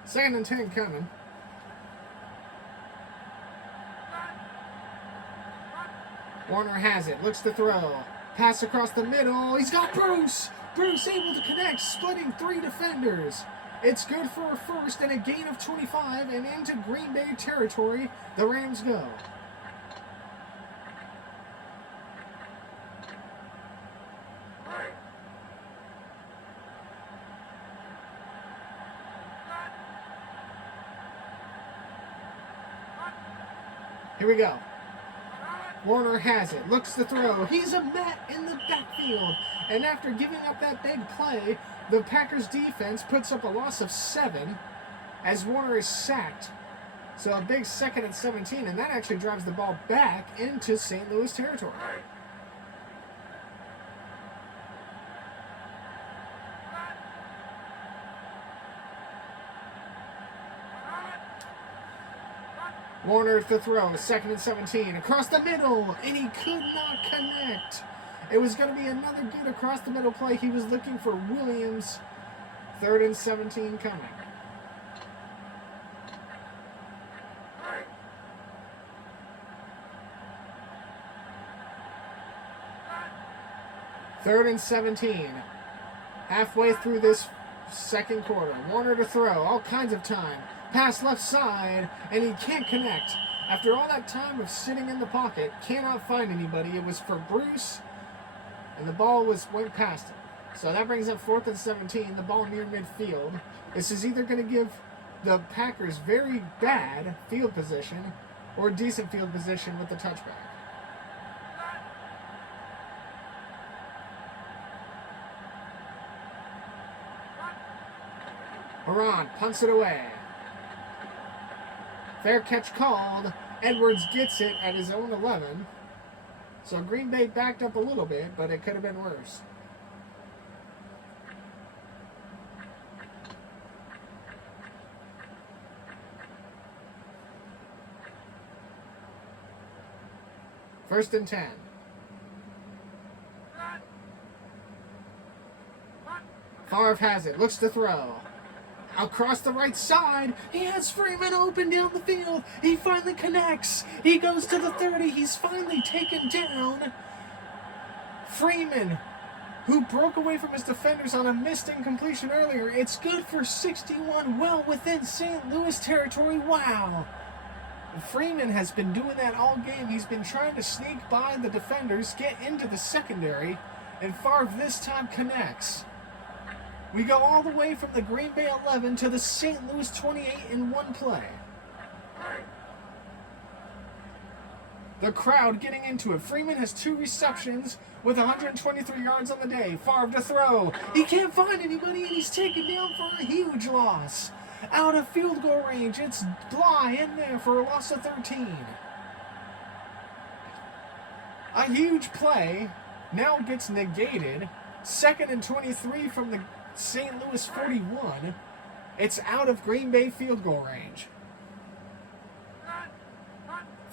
Second and 10 coming. Warner has it. Looks to throw. Pass across the middle. He's got Bruce. Bruce able to connect, splitting 3 defenders. It's good for a first and a gain of 25, and into Green Bay territory the Rams go. Here we go. Warner has it, looks to throw. He's a met in the backfield. And after giving up that big play, the Packers defense puts up a loss of 7 as Warner is sacked. So a big 2nd and 17, and that actually drives the ball back into St. Louis territory. Warner to throw, 2nd and 17, across the middle, and he could not connect. It was going to be another good across the middle play. He was looking for Williams. 3rd and 17 coming. Third and 17. Halfway through this second quarter. Warner to throw, all kinds of time. Pass left side, and he can't connect. After all that time of sitting in the pocket, cannot find anybody. It was for Bruce, and the ball went past him. So that brings up 4th and 17, the ball near midfield. This is either going to give the Packers very bad field position or decent field position with the touchback. Haran punts it away. Fair catch called. Edwards gets it at his own 11. So Green Bay backed up a little bit, but it could have been worse. First and 10. Favre has it, looks to throw. Across the right side, he has Freeman open down the field. He finally connects. He goes to the 30. He's finally taken down. Freeman, who broke away from his defenders on a missed incompletion earlier. It's good for 61, well within St. Louis territory. Wow. Freeman has been doing that all game. He's been trying to sneak by the defenders, get into the secondary, and Favre this time connects. We go all the way from the Green Bay 11 to the St. Louis 28 in one play. The crowd getting into it. Freeman has 2 receptions with 123 yards on the day. Favre to throw. He can't find anybody, and he's taken down for a huge loss. Out of field goal range, it's Bly in there for a loss of 13. A huge play now gets negated. 2nd and 23 from the St. Louis 41. It's out of Green Bay field goal range.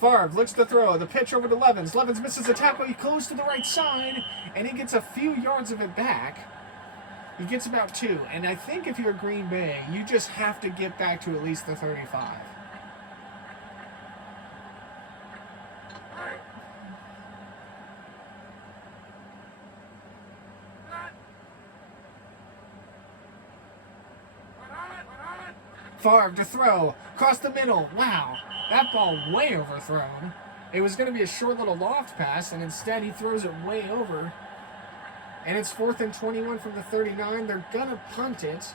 Favre looks to throw. The pitch over to Levens. Levens misses a tackle. He goes to the right side, and he gets a few yards of it back. He gets about 2. And I think if you're Green Bay, you just have to get back to at least the 35. Favre to throw. Across the middle. Wow. That ball way overthrown. It was going to be a short little loft pass, and instead he throws it way over. And it's 4th and 21 from the 39. They're going to punt it.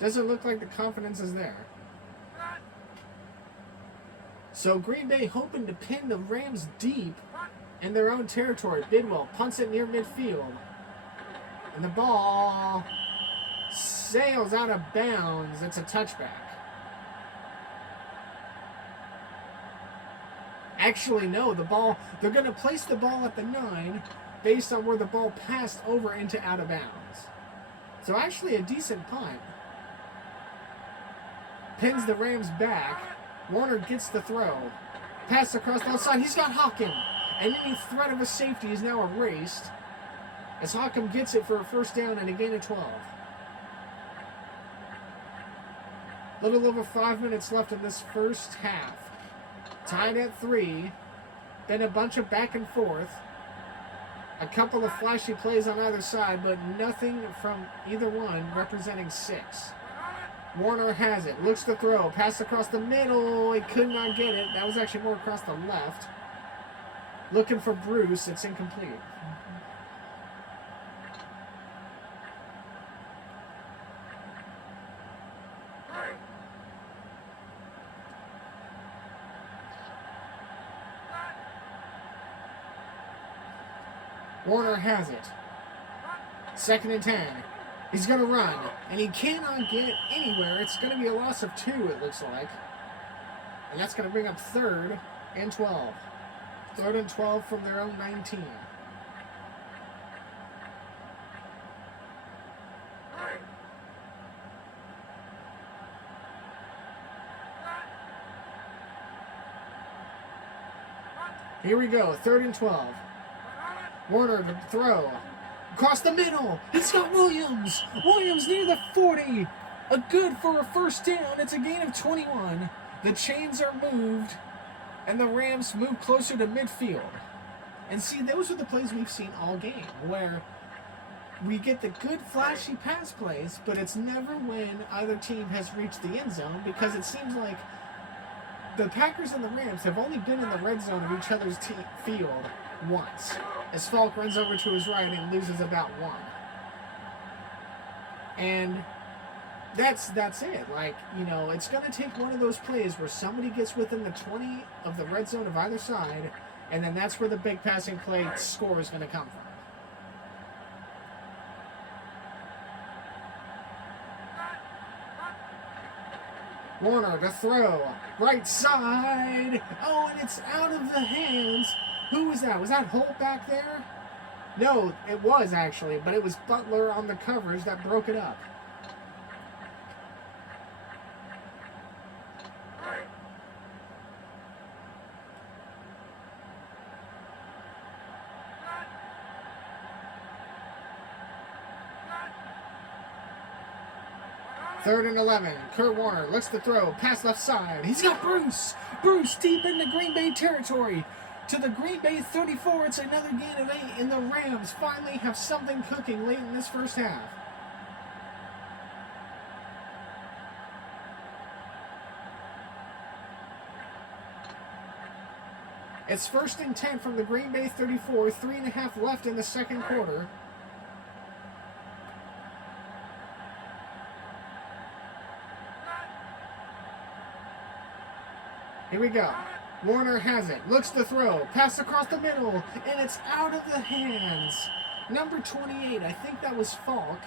Doesn't look like the confidence is there. So Green Bay hoping to pin the Rams deep in their own territory. Bidwell punts it near midfield. And the ball sails out of bounds. It's a touchback. Actually, no, they're going to place the ball at the 9 based on where the ball passed over into out of bounds. So actually a decent punt. Pins the Rams back. Warner gets the throw. Pass across the outside. He's got Hockham. And any threat of a safety is now erased, as Hockham gets it for a first down and a gain of 12. Little over 5 minutes left in this first half. Tied at 3. Been a bunch of back and forth. A couple of flashy plays on either side, but nothing from either one representing 6. Warner has it. Looks to throw. Pass across the middle. He could not get it. That was actually more across the left. Looking for Bruce. It's incomplete. Warner has it. 2nd and 10. He's going to run, and he cannot get anywhere. It's going to be a loss of 2, it looks like. And that's going to bring up 3rd and 12. 3rd and 12 from their own 19. Here we go, 3rd and 12. Warner to throw. Across the middle. He's got Williams. Williams near the 40. A good for a first down. It's a gain of 21. The chains are moved, and the Rams move closer to midfield. And see, those are the plays we've seen all game, where we get the good flashy pass plays, but it's never when either team has reached the end zone, because it seems like the Packers and the Rams have only been in the red zone of each other's field once, as Falk runs over to his right and loses about 1. And that's it. Like, you know, it's going to take one of those plays where somebody gets within the 20 of the red zone of either side, and then that's where the big passing play score is going to come from. Warner to throw. Right side. Oh, and it's out of the hands. Who was that? Was that Holt back there? No, it was actually, but it was Butler on the coverage that broke it up. Third and 11. Kurt Warner looks to throw. Pass left side. He's got Bruce. Bruce deep into Green Bay territory. To the Green Bay 34. It's another gain of 8. And the Rams finally have something cooking late in this first half. It's 1st and 10 from the Green Bay 34. 3.5 left in the second quarter. Here we go. Warner has it. Looks to throw. Pass across the middle. And it's out of the hands. Number 28, I think that was Falk,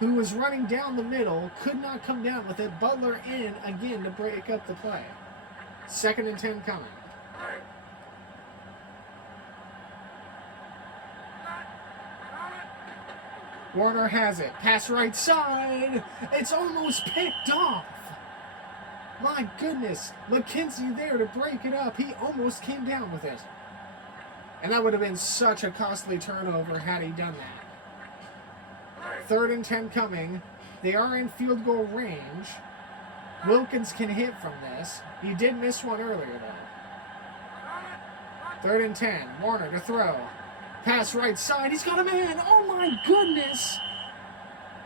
who was running down the middle. Could not come down with it. Butler in again to break up the play. 2nd and 10 coming. Warner has it. Pass right side. It's almost picked off. My goodness, McKenzie there to break it up. He almost came down with it. And that would have been such a costly turnover had he done that. 3rd and 10 coming. They are in field goal range. Wilkins can hit from this. He did miss one earlier, though. 3rd and 10. Warner to throw. Pass right side. He's got a man. Oh, my goodness.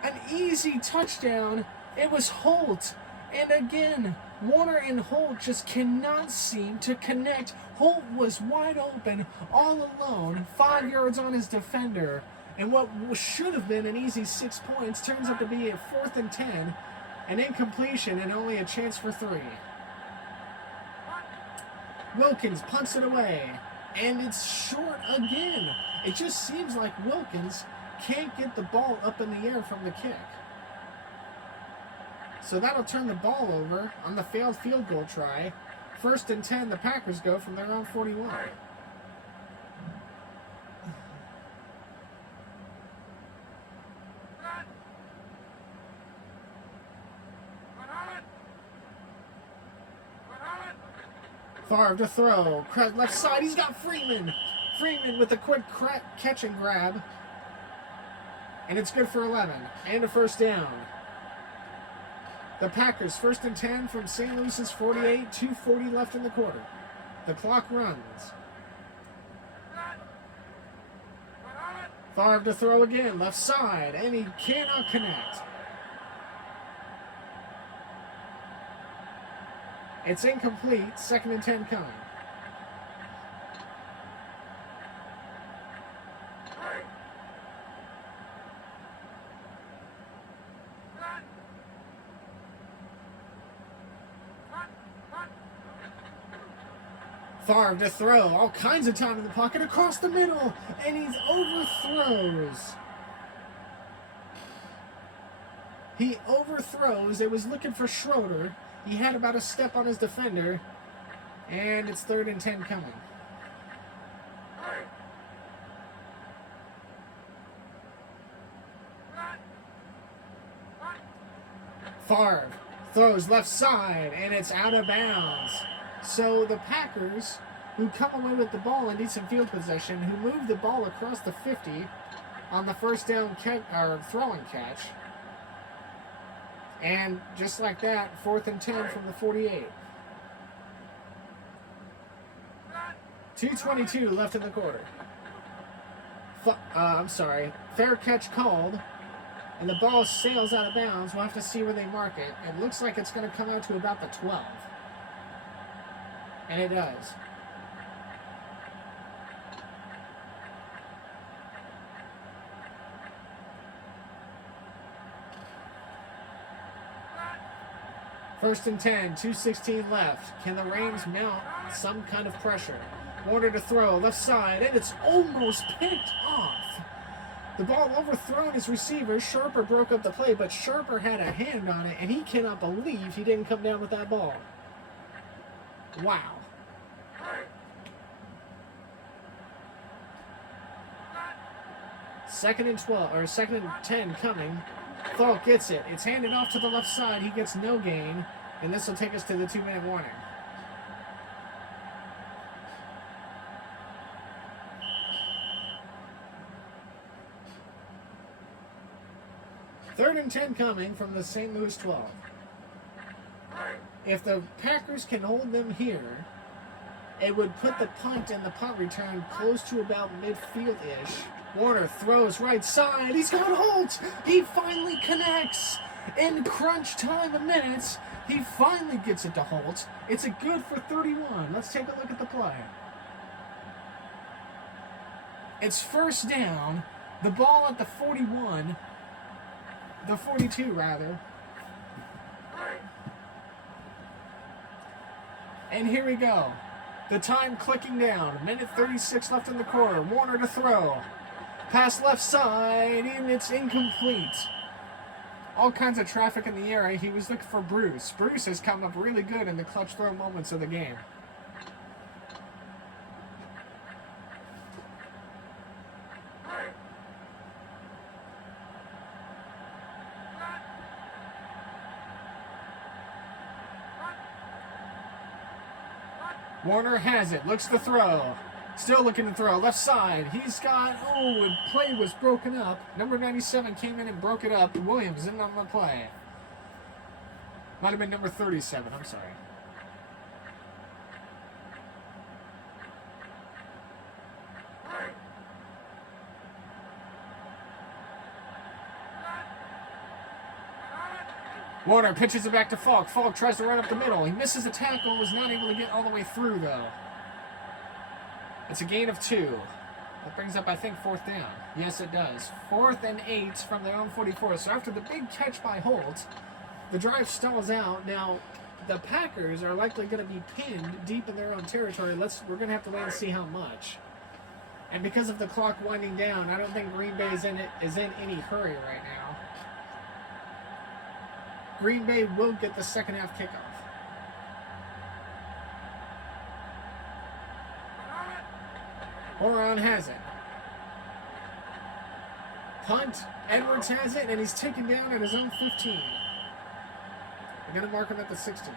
An easy touchdown. It was Holt. And again, Warner and Holt just cannot seem to connect. Holt was wide open, all alone, 5 yards on his defender. And what should have been an easy 6 points turns out to be a 4th and 10, an incompletion, and only a chance for 3. Wilkins punts it away, and it's short again. It just seems like Wilkins can't get the ball up in the air from the kick. So that'll turn the ball over on the failed field goal try. 1st and 10, the Packers go from their own 41. Favre to throw. Left side, he's got Freeman. Freeman with a quick catch and grab. And it's good for 11. And a first down. The Packers, 1st and 10 from St. Louis's 48, 2:40 left in the quarter. The clock runs. Favre to throw again, left side, and he cannot connect. It's incomplete, 2nd and 10 coming. Favre to throw, all kinds of time in the pocket, across the middle, and he overthrows. He overthrows. It was looking for Schroeder. He had about a step on his defender, and it's 3rd and 10 coming. Favre throws left side, and it's out of bounds. So the Packers, who come away with the ball and need some field possession, who move the ball across the 50 on the first down throwing catch. And just like that, 4th and 10 from the 48. 2:22 left in the quarter. Fair catch called, and the ball sails out of bounds. We'll have to see where they mark it. It looks like it's going to come out to about the 12. And it does. First and 10, 2:16 left. Can the Rams mount some kind of pressure? Warner to throw, left side, and it's almost picked off. The ball overthrown his receiver. Sharper broke up the play, but Sharper had a hand on it, and he cannot believe he didn't come down with that ball. Wow. Second and 10 coming. Falk gets it. It's handed off to the left side. He gets no gain, and this will take us to the 2-minute warning. Third and 10 coming from the St. Louis 12. If the Packers can hold them here, it would put the punt and the punt return close to about midfield-ish. Warner throws right side. He's got Holt. He finally connects. In crunch time of minutes, he finally gets it to Holt. It's a good for 31. Let's take a look at the play. It's first down. The ball at the 41. The 42, rather. And here we go. The time clicking down. Minute 36 left in the quarter. Warner to throw. Pass left side, and it's incomplete. All kinds of traffic in the area. He was looking for Bruce. Bruce has come up really good in the clutch throw moments of the game. Warner has it, looks to throw. Still looking to throw, left side. He's got, play was broken up. Number 97 came in and broke it up. Williams in on the play. Might have been number 37, I'm sorry. Warner pitches it back to Falk. Falk tries to run up the middle. He misses the tackle, was not able to get all the way through, though. It's a gain of 2. That brings up, I think, 4th down. Yes, it does. 4th and 8 from their own 44. So after the big catch by Holt, the drive stalls out. Now, the Packers are likely going to be pinned deep in their own territory. We're going to have to wait and see how much. And because of the clock winding down, I don't think Green Bay is in any hurry right now. Green Bay will get the second half kickoff. Corang has it. Punt. Edwards has it, and he's taken down at his own 15. They're going to mark him at the 16.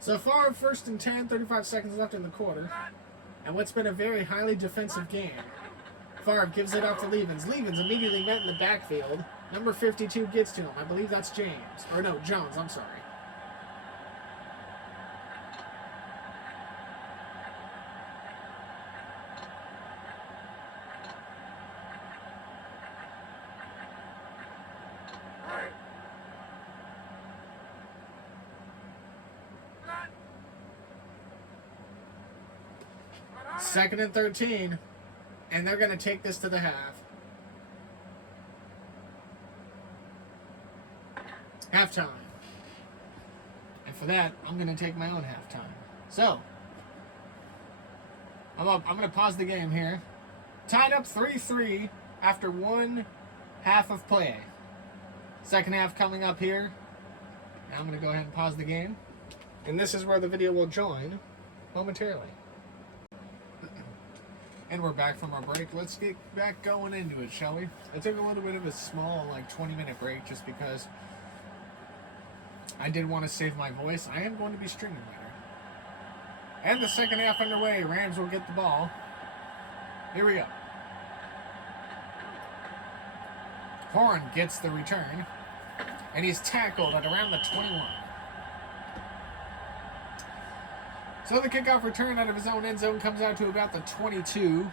So far, 1st and 10, 35 seconds left in the quarter. And what's been a very highly defensive game. Favre gives it up to Levens. Levens immediately met in the backfield. Number 52 gets to him. I believe that's James. Or no, Jones, I'm sorry. Second and 13. And they're going to take this to the half. Halftime. And for that, I'm going to take my own halftime. So, I'm going to pause the game here. Tied up 3-3 after one half of play. Second half coming up here. Now I'm going to go ahead and pause the game. And this is where the video will join momentarily. And we're back from our break. Let's get back going into it, shall we? I took a little bit of a small, 20-minute break just because I did want to save my voice. I am going to be streaming later. And the second half underway. Rams will get the ball. Here we go. Horn gets the return. And he's tackled at around the 21. So the kickoff return out of his own end zone comes out to about the 22.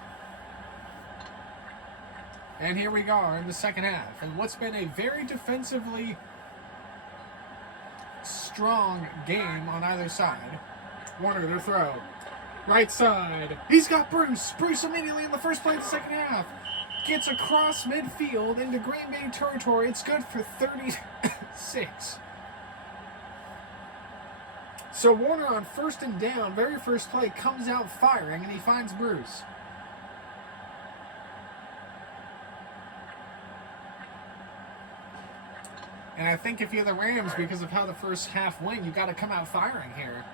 And here we are in the second half. And what's been a very defensively strong game on either side. Warner to throw. Right side. He's got Bruce. Bruce immediately in the first play of the second half. Gets across midfield into Green Bay territory. It's good for 36. So Warner on first and down, very first play, comes out firing, and he finds Bruce. And I think if you're the Rams, because of how the first half went, you got to come out firing here.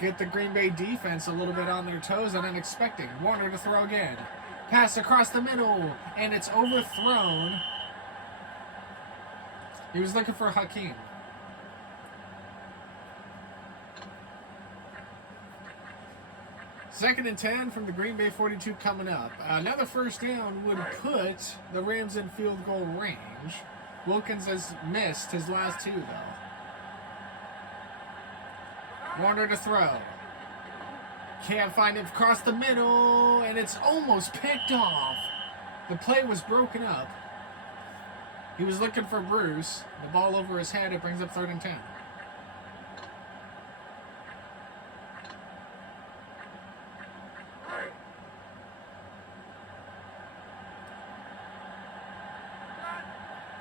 Get the Green Bay defense a little bit on their toes and unexpected. Warner to throw again. Pass across the middle, and it's overthrown. He was looking for Hakeem. Second and 10 from the Green Bay 42 coming up. Another first down would put the Rams in field goal range. Wilkins has missed his last two, though. Warner to throw. Can't find it across the middle, and it's almost picked off. The play was broken up. He was looking for Bruce. The ball over his head. It brings up 3rd and 10.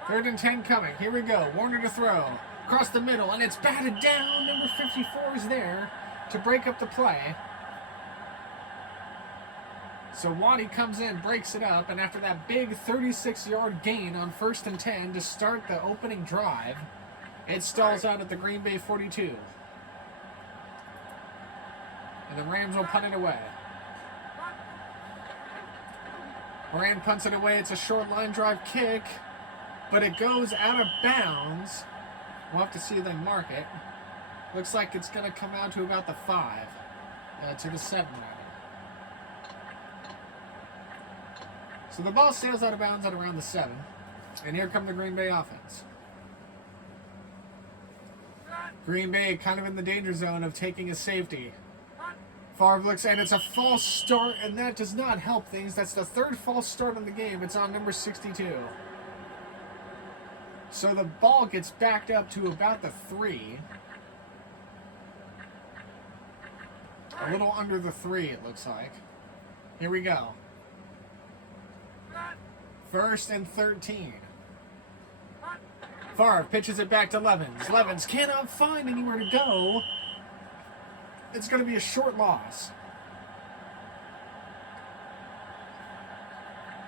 Third and 10 coming. Here we go. Warner to throw. Across the middle, and it's batted down. Number 54 is there to break up the play. So Waddy comes in, breaks it up, and after that big 36-yard gain on 1st and 10 to start the opening drive, it stalls out at the Green Bay 42. And the Rams will punt it away. Moran punts it away. It's a short line drive kick, but it goes out of bounds. We'll have to see them mark it. Looks like it's going to come out to about the 5, to the 7. So the ball sails out of bounds at around the 7. And here come the Green Bay offense. Green Bay kind of in the danger zone of taking a safety. Favre looks, and it's a false start, and that does not help things. That's the 3rd false start of the game. It's on number 62. So the ball gets backed up to about the 3. A little under the 3, it looks like. Here we go. 1st and 13. Favre pitches it back to Levens. Levens cannot find anywhere to go. It's going to be a short loss.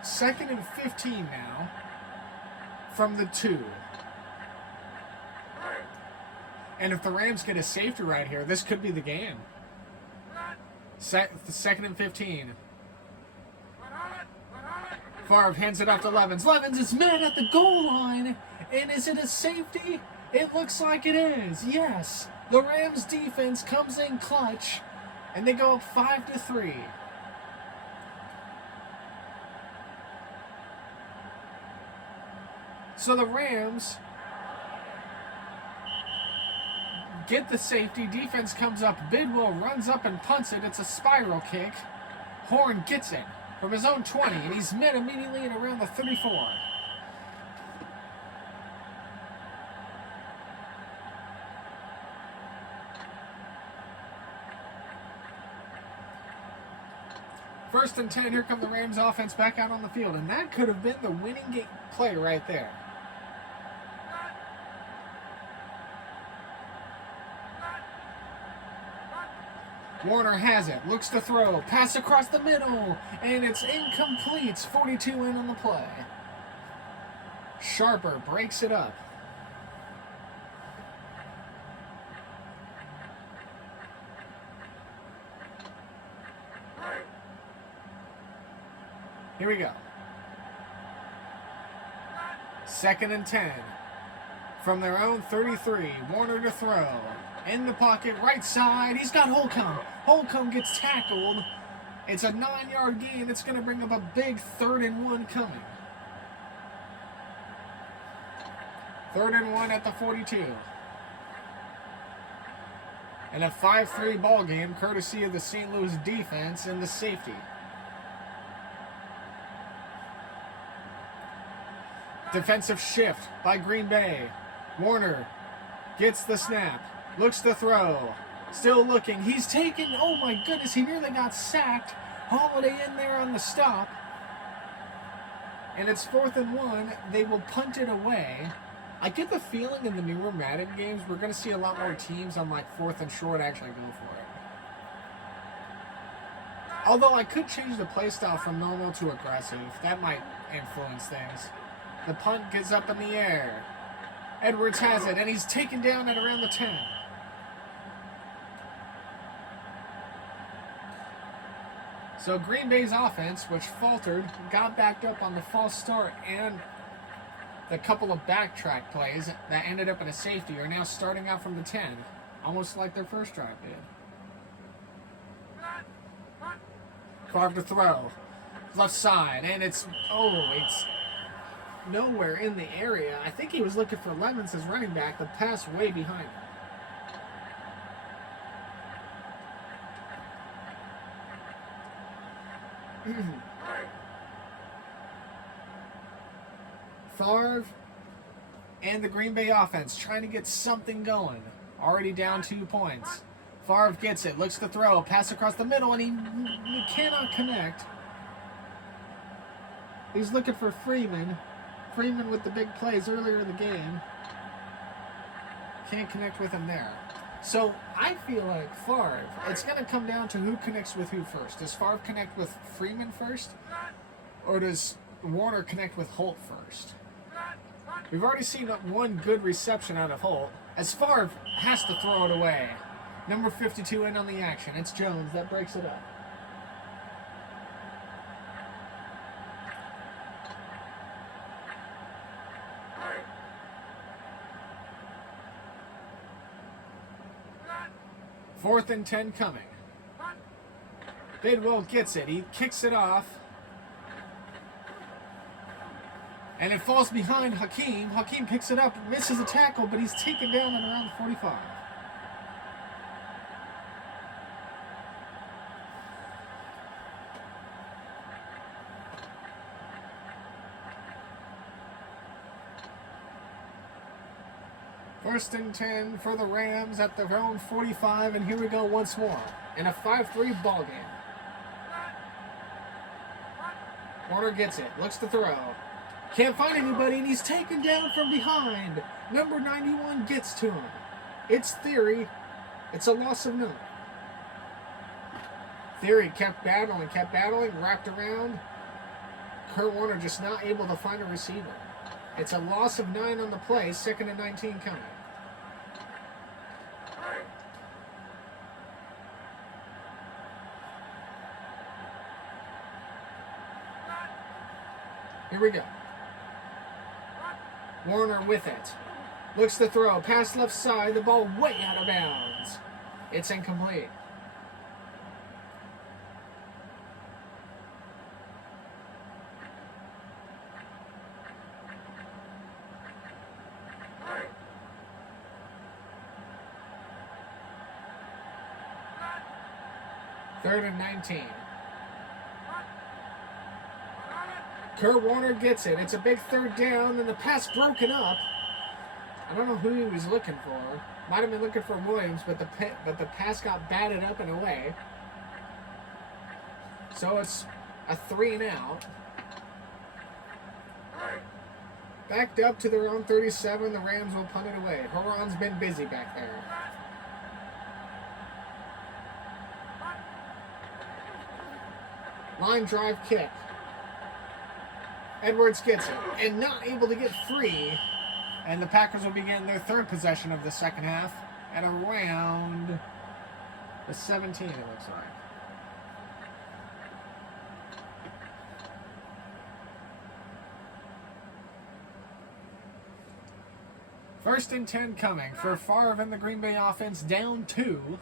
2nd and 15 now from the 2. And if the Rams get a safety right here, this could be the game. 2nd and 15. Favre hands it off to Levens. Levens is met at the goal line. And is it a safety? It looks like it is. Yes. The Rams defense comes in clutch. And they go up 5-3. So the Rams get the safety. Defense comes up. Bidwell runs up and punts it. It's a spiral kick. Horn gets it from his own 20, and he's met immediately at around the 34. First and 10, here come the Rams offense back out on the field, and that could have been the winning play right there. Warner has it, looks to throw, pass across the middle, and it's incomplete. It's 42 in on the play. Sharper breaks it up. Here we go. Second and 10. From their own 33, Warner to throw. In the pocket, right side, he's got Holcomb. Holcomb gets tackled. It's a 9-yard gain. It's going to bring up a big 3rd and 1 coming. 3rd and 1 at the 42. And a 5-3 ball game, courtesy of the St. Louis defense and the safety. Defensive shift by Green Bay. Warner gets the snap. Looks to throw. Still looking. He's taken. Oh my goodness, he nearly got sacked. Holiday in there on the stop. And it's 4th and 1. They will punt it away. I get the feeling in the newer Madden games we're going to see a lot more teams on like 4th and short actually go for it. Although I could change the play style from normal to aggressive. That might influence things. The punt gets up in the air. Edwards has it, and he's taken down at around the 10. So Green Bay's offense, which faltered, got backed up on the false start and the couple of backtrack plays that ended up in a safety are now starting out from the 10, almost like their first drive did. Favre to throw. Left side, and it's nowhere in the area. I think he was looking for Lemons as running back. The pass way behind him. Favre and the Green Bay offense trying to get something going. Already down 2 points. Favre gets it, looks to throw, pass across the middle, and he cannot connect. He's looking for Freeman. Freeman with the big plays earlier in the game. Can't connect with him there. So I feel like Favre, it's going to come down to who connects with who first. Does Favre connect with Freeman first? Or does Warner connect with Holt first? We've already seen one good reception out of Holt, as Favre has to throw it away. Number 52 in on the action. It's Jones that breaks it up. Fourth and 10 coming. Bidwell gets it. He kicks it off. And it falls behind Hakeem. Hakeem picks it up, misses a tackle, but he's taken down at around the 45. First and 10 for the Rams at their own 45, and here we go once more in a 5-3 ball game. Warner gets it, looks to throw. Can't find anybody, and he's taken down from behind. Number 91 gets to him. It's Theory. It's a loss of 9. Theory kept battling, wrapped around. Kurt Warner just not able to find a receiver. It's a loss of 9 on the play, 2nd and 19 coming. Here we go. Warner with it. Looks to throw. Pass left side. The ball way out of bounds. It's incomplete. 3rd and 19. Kurt Warner gets it. It's a big 3rd down, and the pass broken up. I don't know who he was looking for. Might have been looking for Williams, but the pass got batted up and away. So it's a 3 and out. Backed up to their own 37, the Rams will punt it away. Horan's been busy back there. Line drive kick. Edwards gets it and not able to get free. And the Packers will begin their 3rd possession of the second half at around the 17, it looks like. First and 10 coming for Favre and the Green Bay offense, down 2.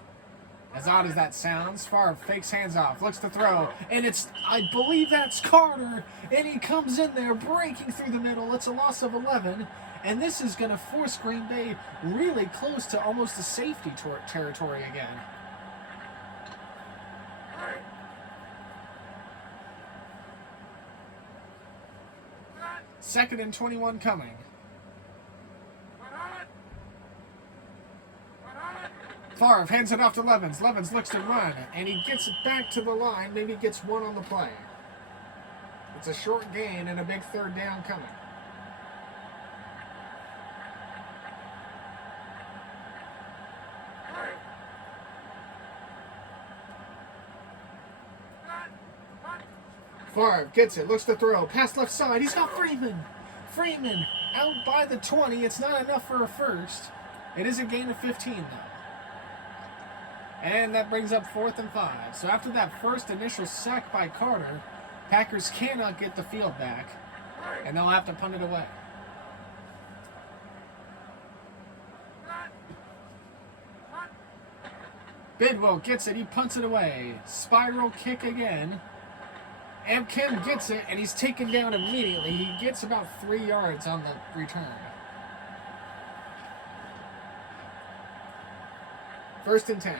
As odd as that sounds, Favre fakes hands off, looks to throw, and I believe that's Carter, and he comes in there breaking through the middle. It's a loss of 11, and this is going to force Green Bay really close to almost a safety territory again. Second and 21 coming. Favre hands it off to Levens. Levens looks to run, and he gets it back to the line. Maybe gets 1 on the play. It's a short gain and a big 3rd down coming. Favre gets it, looks to throw, pass left side. He's got Freeman. Freeman out by the 20. It's not enough for a first. It is a gain of 15, though. And that brings up 4th and 5. So after that first initial sack by Carter, Packers cannot get the field back, and they'll have to punt it away. Bidwell gets it. He punts it away. Spiral kick again. Amkin gets it, and he's taken down immediately. He gets about 3 yards on the return. 1st and 10.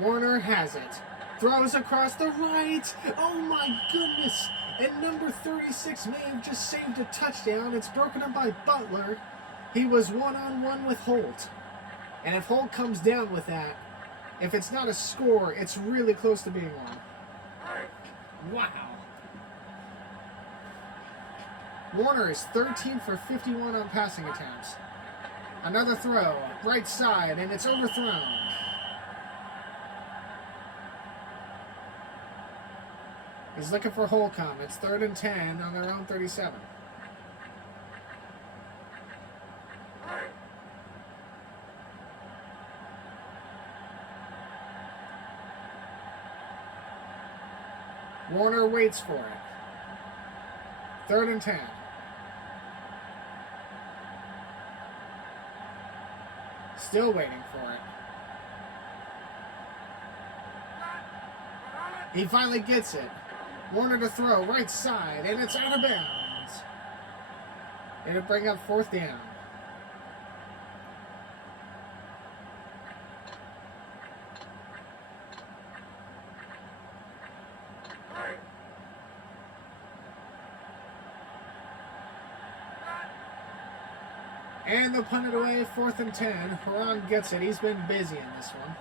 Warner has it. Throws across the right. Oh my goodness. And number 36 may have just saved a touchdown. It's broken up by Butler. He was one-on-one with Holt. And if Holt comes down with that, if it's not a score, it's really close to being one. Wow. Warner is 13 for 51 on passing attempts. Another throw, right side, and it's overthrown. He's looking for Holcomb. It's 3rd and 10 on their own 37. Warner waits for it. 3rd and 10. Still waiting for it. He finally gets it. Warner to throw, right side, and it's out of bounds. It'll bring up 4th down. And they'll punt it away, 4th and 10. Corang gets it. He's been busy in this one.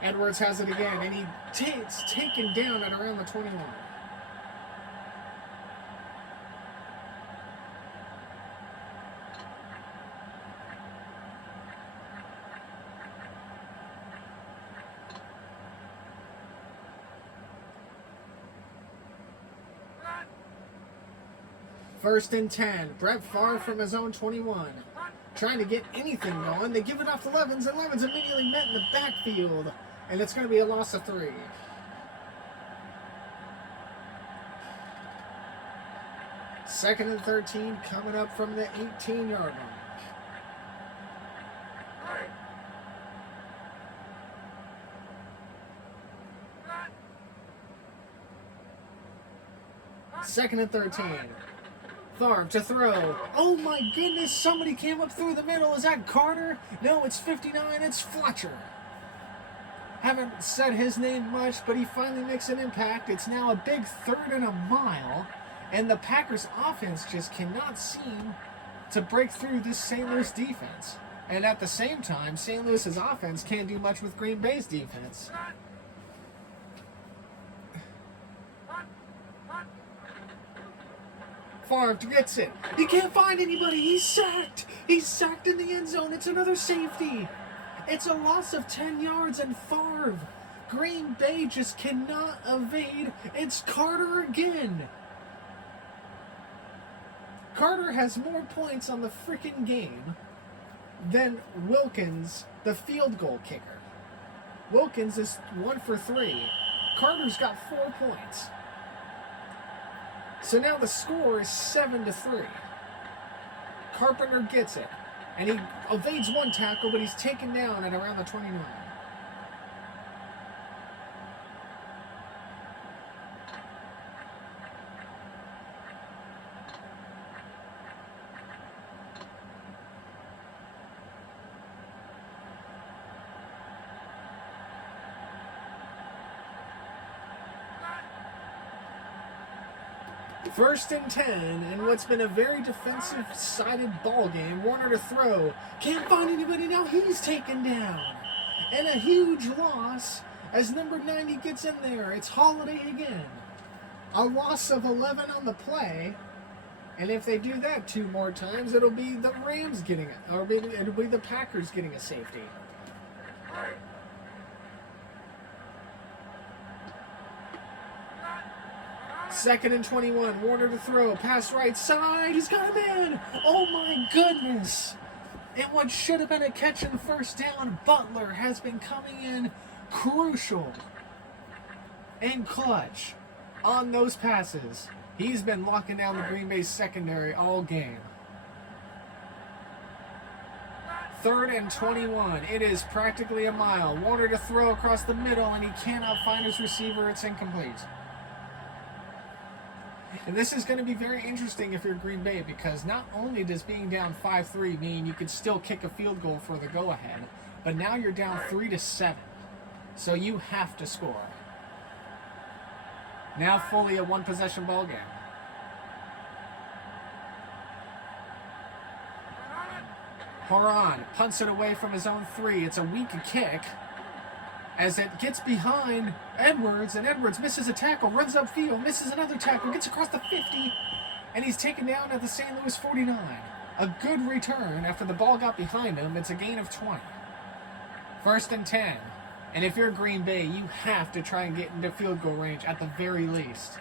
Edwards has it again, and it's taken down at around the 21. First and 10. Brett Favre from his own 21. Trying to get anything going. They give it off to Levens, and Levens immediately met in the backfield. And it's going to be a loss of 3. Second and 13 coming up from the 18-yard line. 2nd and 13. Favre to throw. Oh my goodness, somebody came up through the middle. Is that Carter? No, it's 59. It's Fletcher. Haven't said his name much, but he finally makes an impact. It's now a big 3rd and a mile, and the Packers offense just cannot seem to break through this St. Louis defense. And at the same time, St. Louis's offense can't do much with Green Bay's defense. Favre gets it. He can't find anybody. He's sacked. He's sacked in the end zone. It's another safety. It's a loss of 10 yards, and Favre. Green Bay just cannot evade. It's Carter again. Carter has more points on the freaking game than Wilkins, the field goal kicker. Wilkins is 1 for 3. Carter's got 4 points. So now the score is 7-3. Carpenter gets it. And he evades one tackle, but he's taken down at around the 29. First and 10, and what's been a very defensive-sided ball game. Warner to throw. Can't find anybody now. He's taken down. And a huge loss as number 90 gets in there. It's Holiday again. A loss of 11 on the play. And if they do that 2 more times, it'll be the Rams getting it. Or maybe it'll be the Packers getting a safety. Second and 21. Warner to throw. Pass right side. He's got a man. Oh my goodness. And what should have been a catch and first down, Butler has been coming in crucial and clutch on those passes. He's been locking down the Green Bay secondary all game. 3rd and 21. It is practically a mile. Warner to throw across the middle, and he cannot find his receiver. It's incomplete. And this is going to be very interesting if you're Green Bay, because not only does being down 5-3 mean you could still kick a field goal for the go-ahead, but now you're down 3-7. So you have to score. Now fully a one-possession ball game. Corang punts it away from his own 3. It's a weak kick as it gets behind Edwards, and Edwards misses a tackle, runs upfield, misses another tackle, gets across the 50, and he's taken down at the St. Louis 49. A good return after the ball got behind him. It's a gain of 20. 1st and 10. And if you're Green Bay, you have to try and get into field goal range at the very least.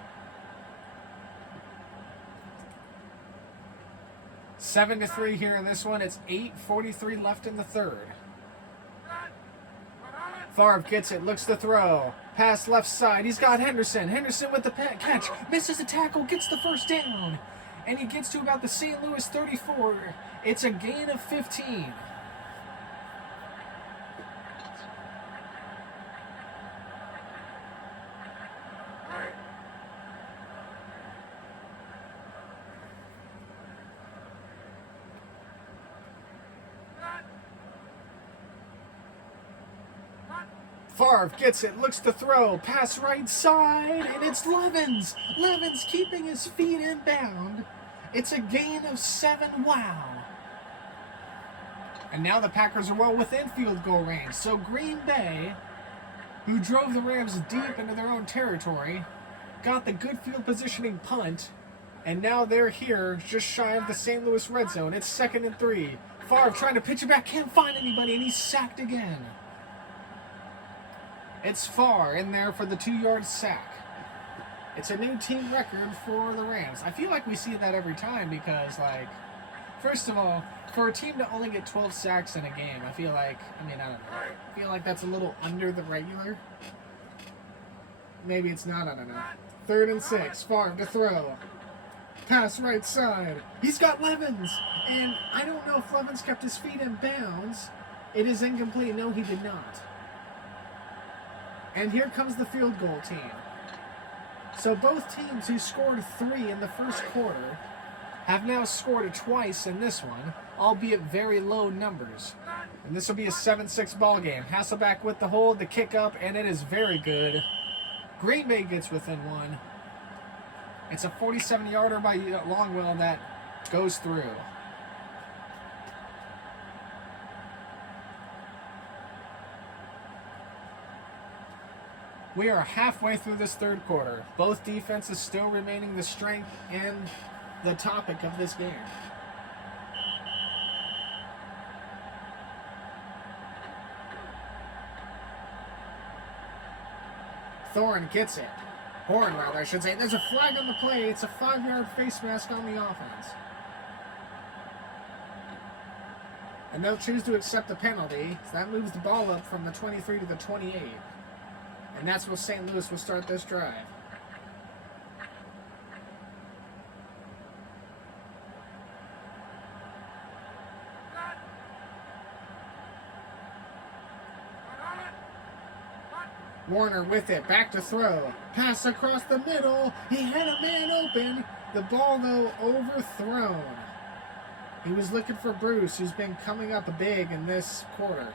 7-3 here in this one. It's 8:43 left in the 3rd. Favre gets it, looks to throw. Pass left side. He's got Henderson. Henderson with the catch. Misses a tackle, gets the first down. And he gets to about the St. Louis 34. It's a gain of 15. Favre gets it, looks to throw, pass right side, and it's Levens. Levens keeping his feet inbound. It's a gain of 7. Wow. And now the Packers are well within field goal range. So Green Bay, who drove the Rams deep into their own territory, got the good field positioning punt, and now they're here just shy of the St. Louis red zone. It's 2nd and 3. Favre trying to pitch it back, can't find anybody, and he's sacked again. It's far in there for the 2-yard sack. It's a new team record for the Rams. I feel like we see that every time because, like, first of all, for a team to only get 12 sacks in a game, I feel like, I don't know. I feel like that's a little under the regular. Maybe it's not, I don't know. 3rd and 6, Favre to throw. Pass right side. He's got Levens. And I don't know if Levens kept his feet in bounds. It is incomplete. No, he did not. And here comes the field goal team. So both teams who scored 3 in the first quarter have now scored twice in this one, albeit very low numbers. And this will be a 7-6 ball game. Hasselback with the hold, the kick up, and it is very good. Green Bay gets within one. It's a 47-yarder by Longwell that goes through. We are halfway through this third quarter. Both defenses still remaining the strength and the topic of this game. Thorne gets it. Horn, rather, I should say. There's a flag on the play. It's a 5-yard face mask on the offense. And they'll choose to accept the penalty. So that moves the ball up from the 23 to the 28. And that's where St. Louis will start this drive. Warner with it, back to throw. Pass across the middle. He had a man open. The ball, though, overthrown. He was looking for Bruce, who's been coming up big in this quarter.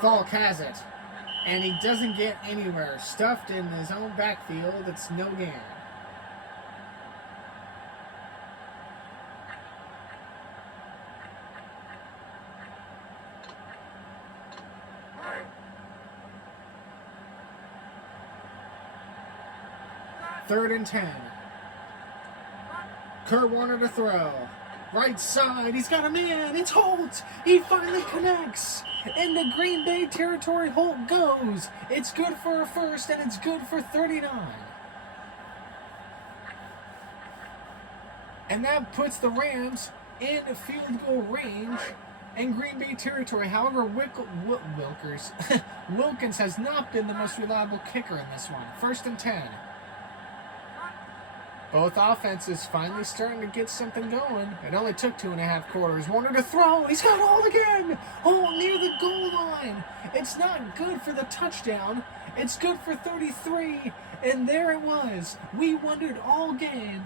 Falk has it. And he doesn't get anywhere. Stuffed in his own backfield. It's no gain. Third and 10. Kurt Warner to throw. Right side. He's got a man. It's Holt. He finally connects. Into Green Bay territory, Holt goes. It's good for a first, and it's good for 39. And that puts the Rams in field goal range in Green Bay territory. However, Wilkins has not been the most reliable kicker in this one. First and 10. Both offenses finally starting to get something going. It only took 2.5 quarters. Warner to throw. He's got Holt again. Holt near the goal line. It's not good for the touchdown. It's good for 33. And there it was. We wondered all game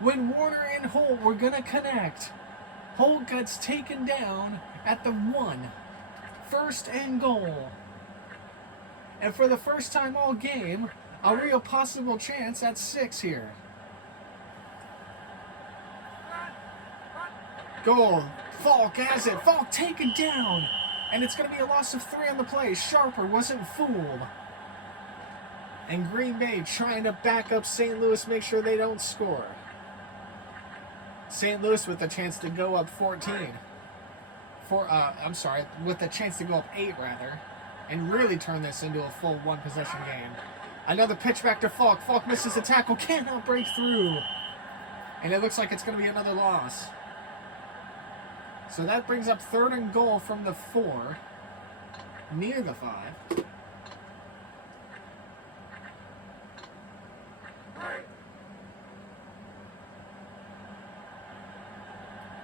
when Warner and Holt were going to connect. Holt gets taken down at the 1. First and goal. And for the first time all game, a real possible chance at 6 here. Goal. Falk has it. Falk taken down. And it's going to be a loss of 3 on the play. Sharper wasn't fooled. And Green Bay trying to back up St. Louis, make sure they don't score. St. Louis with a chance to go up 14. With a chance to go up 8, rather. And really turn this into a full 1-possession game. Another pitch back to Falk. Falk misses a tackle. Cannot break through. And it looks like it's going to be another loss. So that brings up 3rd and goal from the 4, near the 5.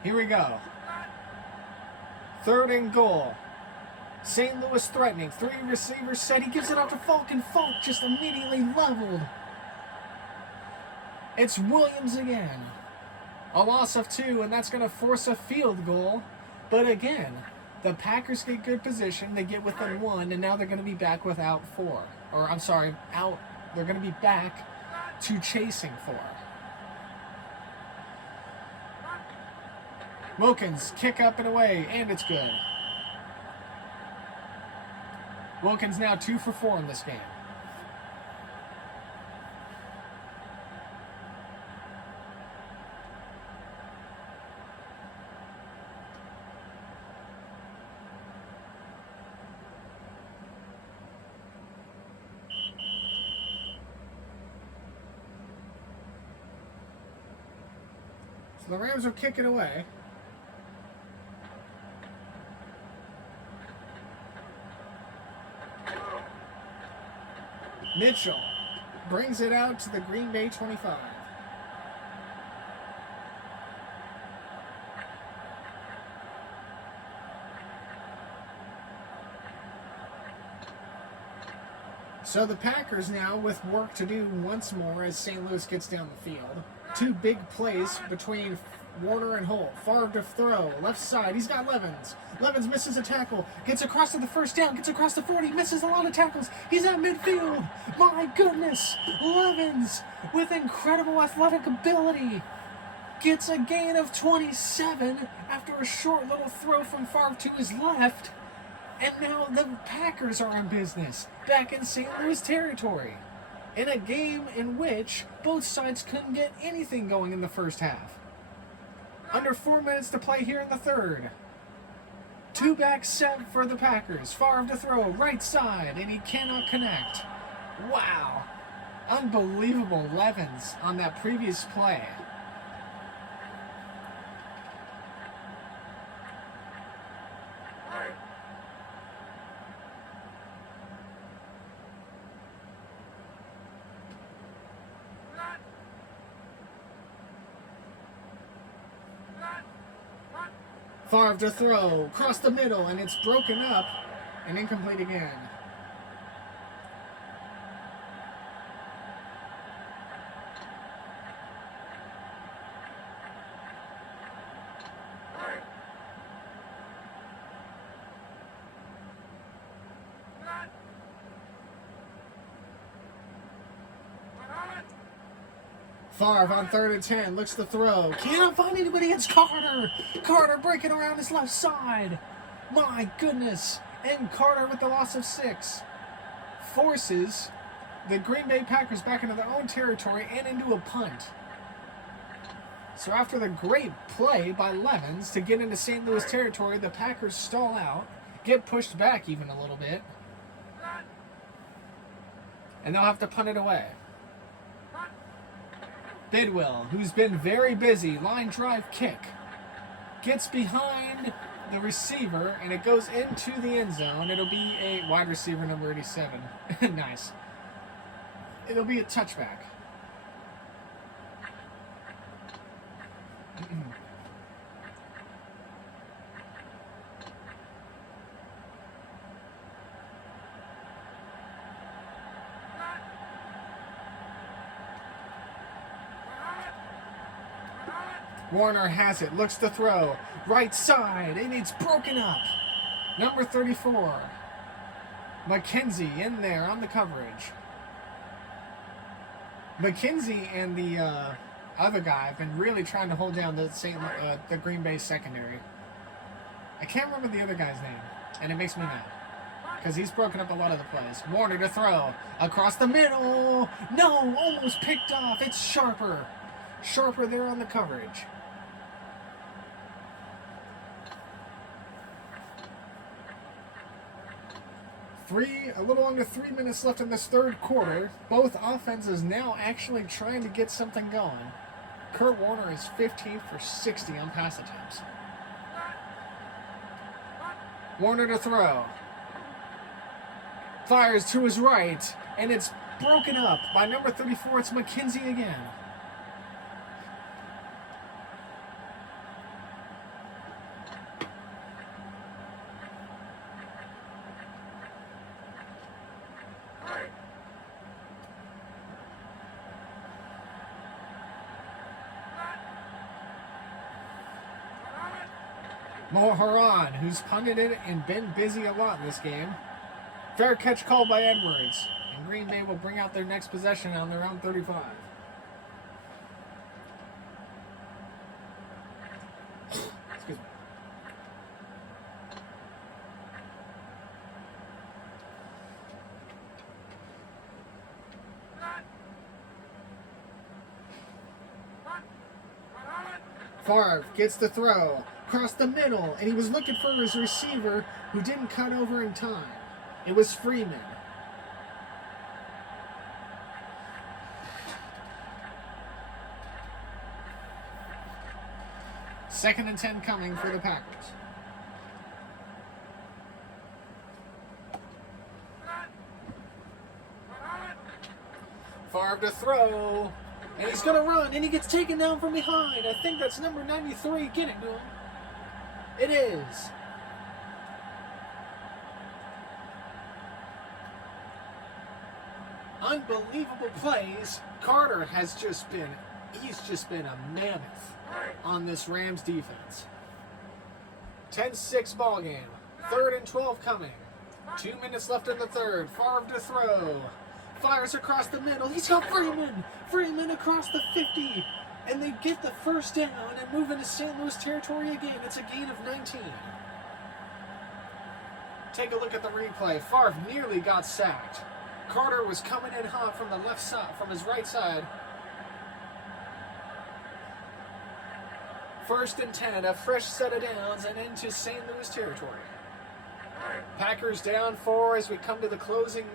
Here we go. 3rd and goal. St. Louis threatening. 3 receivers set. He gives it out to Falk, and Falk just immediately leveled. It's Williams again. A loss of 2, and that's going to force a field goal. But again, the Packers get good position. They get within 1, and now they're going to be back without 4. They're going to be back to chasing 4. Wilkins, kick up and away, and it's good. Wilkins now 2 for 4 in this game. So the Rams are kicking away. Mitchell brings it out to the Green Bay 25. So the Packers now with work to do once more as St. Louis gets down the field. Two big plays between Warner and Holt. Favre to throw. Left side. He's got Levens. Levens misses a tackle. Gets across to the first down. Gets across the 40. Misses a lot of tackles. He's at midfield. My goodness. Levens with incredible athletic ability gets a gain of 27 after a short little throw from Favre to his left. And now the Packers are in business, back in St. Louis territory, in a game in which both sides couldn't get anything going in the first half. Under 4 minutes to play here in the third. Two back set for the Packers. Favre to throw, right side, and he cannot connect. Wow. Unbelievable Levens on that previous play. Favre to throw, across the middle, and it's broken up and incomplete again. Favre on 3rd and 10, looks to throw. Cannot find anybody, it's Carter. Carter breaking around his left side. My goodness. And Carter with the loss of 6. Forces the Green Bay Packers back into their own territory and into a punt. So after the great play by Levens to get into St. Louis territory, the Packers stall out, get pushed back even a little bit, and they'll have to punt it away. Bidwell, who's been very busy, line drive kick, gets behind the receiver, and it goes into the end zone. It'll be a wide receiver number 87. Nice. It'll be a touchback. Warner has it, looks to throw, right side, and it's broken up. Number 34, McKenzie in there on the coverage. McKenzie and the other guy have been really trying to hold down the Green Bay secondary. I can't remember the other guy's name, and it makes me mad, because he's broken up a lot of the plays. Warner to throw, across the middle, no, almost picked off, it's Sharper. Sharper there on the coverage. A little under 3 minutes left in this third quarter. Both offenses now actually trying to get something going. Kurt Warner is 15 for 60 on pass attempts. Warner to throw. Fires to his right, and it's broken up by number 34. It's McKenzie again. Moharan, who's punted it and been busy a lot in this game. Fair catch called by Edwards. And Green Bay will bring out their next possession on their own 35. Excuse me. Favre gets the throw. Across the middle, and he was looking for his receiver who didn't cut over in time. It was Freeman. Second and 10 coming for the Packers. Favre to throw, and he's going to run, and he gets taken down from behind. I think that's number 93. Get it to him. It is. unbelievable plays. Carter has just been, he's just been a mammoth on this Rams defense. 10-6 ball game. 3rd and 12 coming. 2 minutes left in the third. Favre to throw. Fires across the middle. He's got Freeman. Freeman across the 50. And they get the first down and move into St. Louis territory again. It's a gain of 19. Take a look at the replay. Favre nearly got sacked. Carter was coming in hot from the left side, from his right side. 1st and 10, a fresh set of downs and into St. Louis territory. Packers down 4 as we come to the closing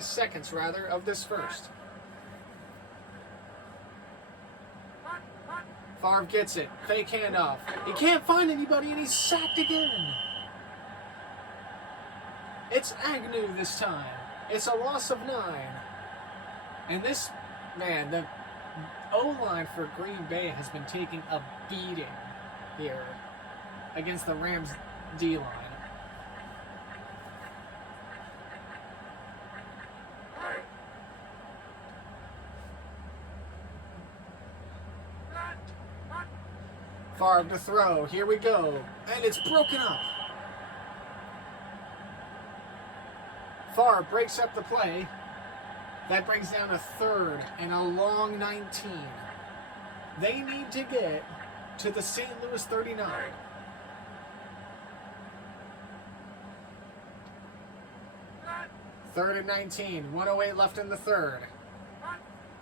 seconds of this first. Favre gets it, fake handoff. He can't find anybody and he's sacked again. It's Agnew this time. It's a loss of 9. And this, man, the O-line for Green Bay has been taking a beating here against the Rams D-line. Favre to throw. Here we go. And it's broken up. Favre breaks up the play. That brings down a 3rd and a long 19. They need to get to the St. Louis 39. Third and 19. 1:08 left in the third.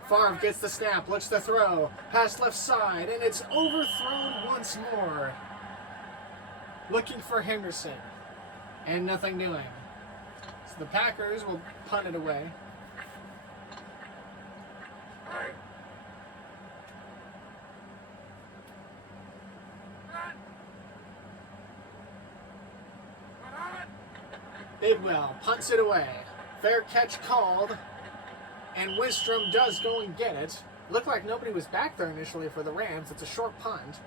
Favre gets the snap, looks to throw. Pass left side, and it's overthrown once more. Looking for Henderson. And nothing doing. So the Packers will punt it away. Bidwell punts it away. Fair catch called. And Wistrom does go and get it. Looked like nobody was back there initially for the Rams. It's a short punt.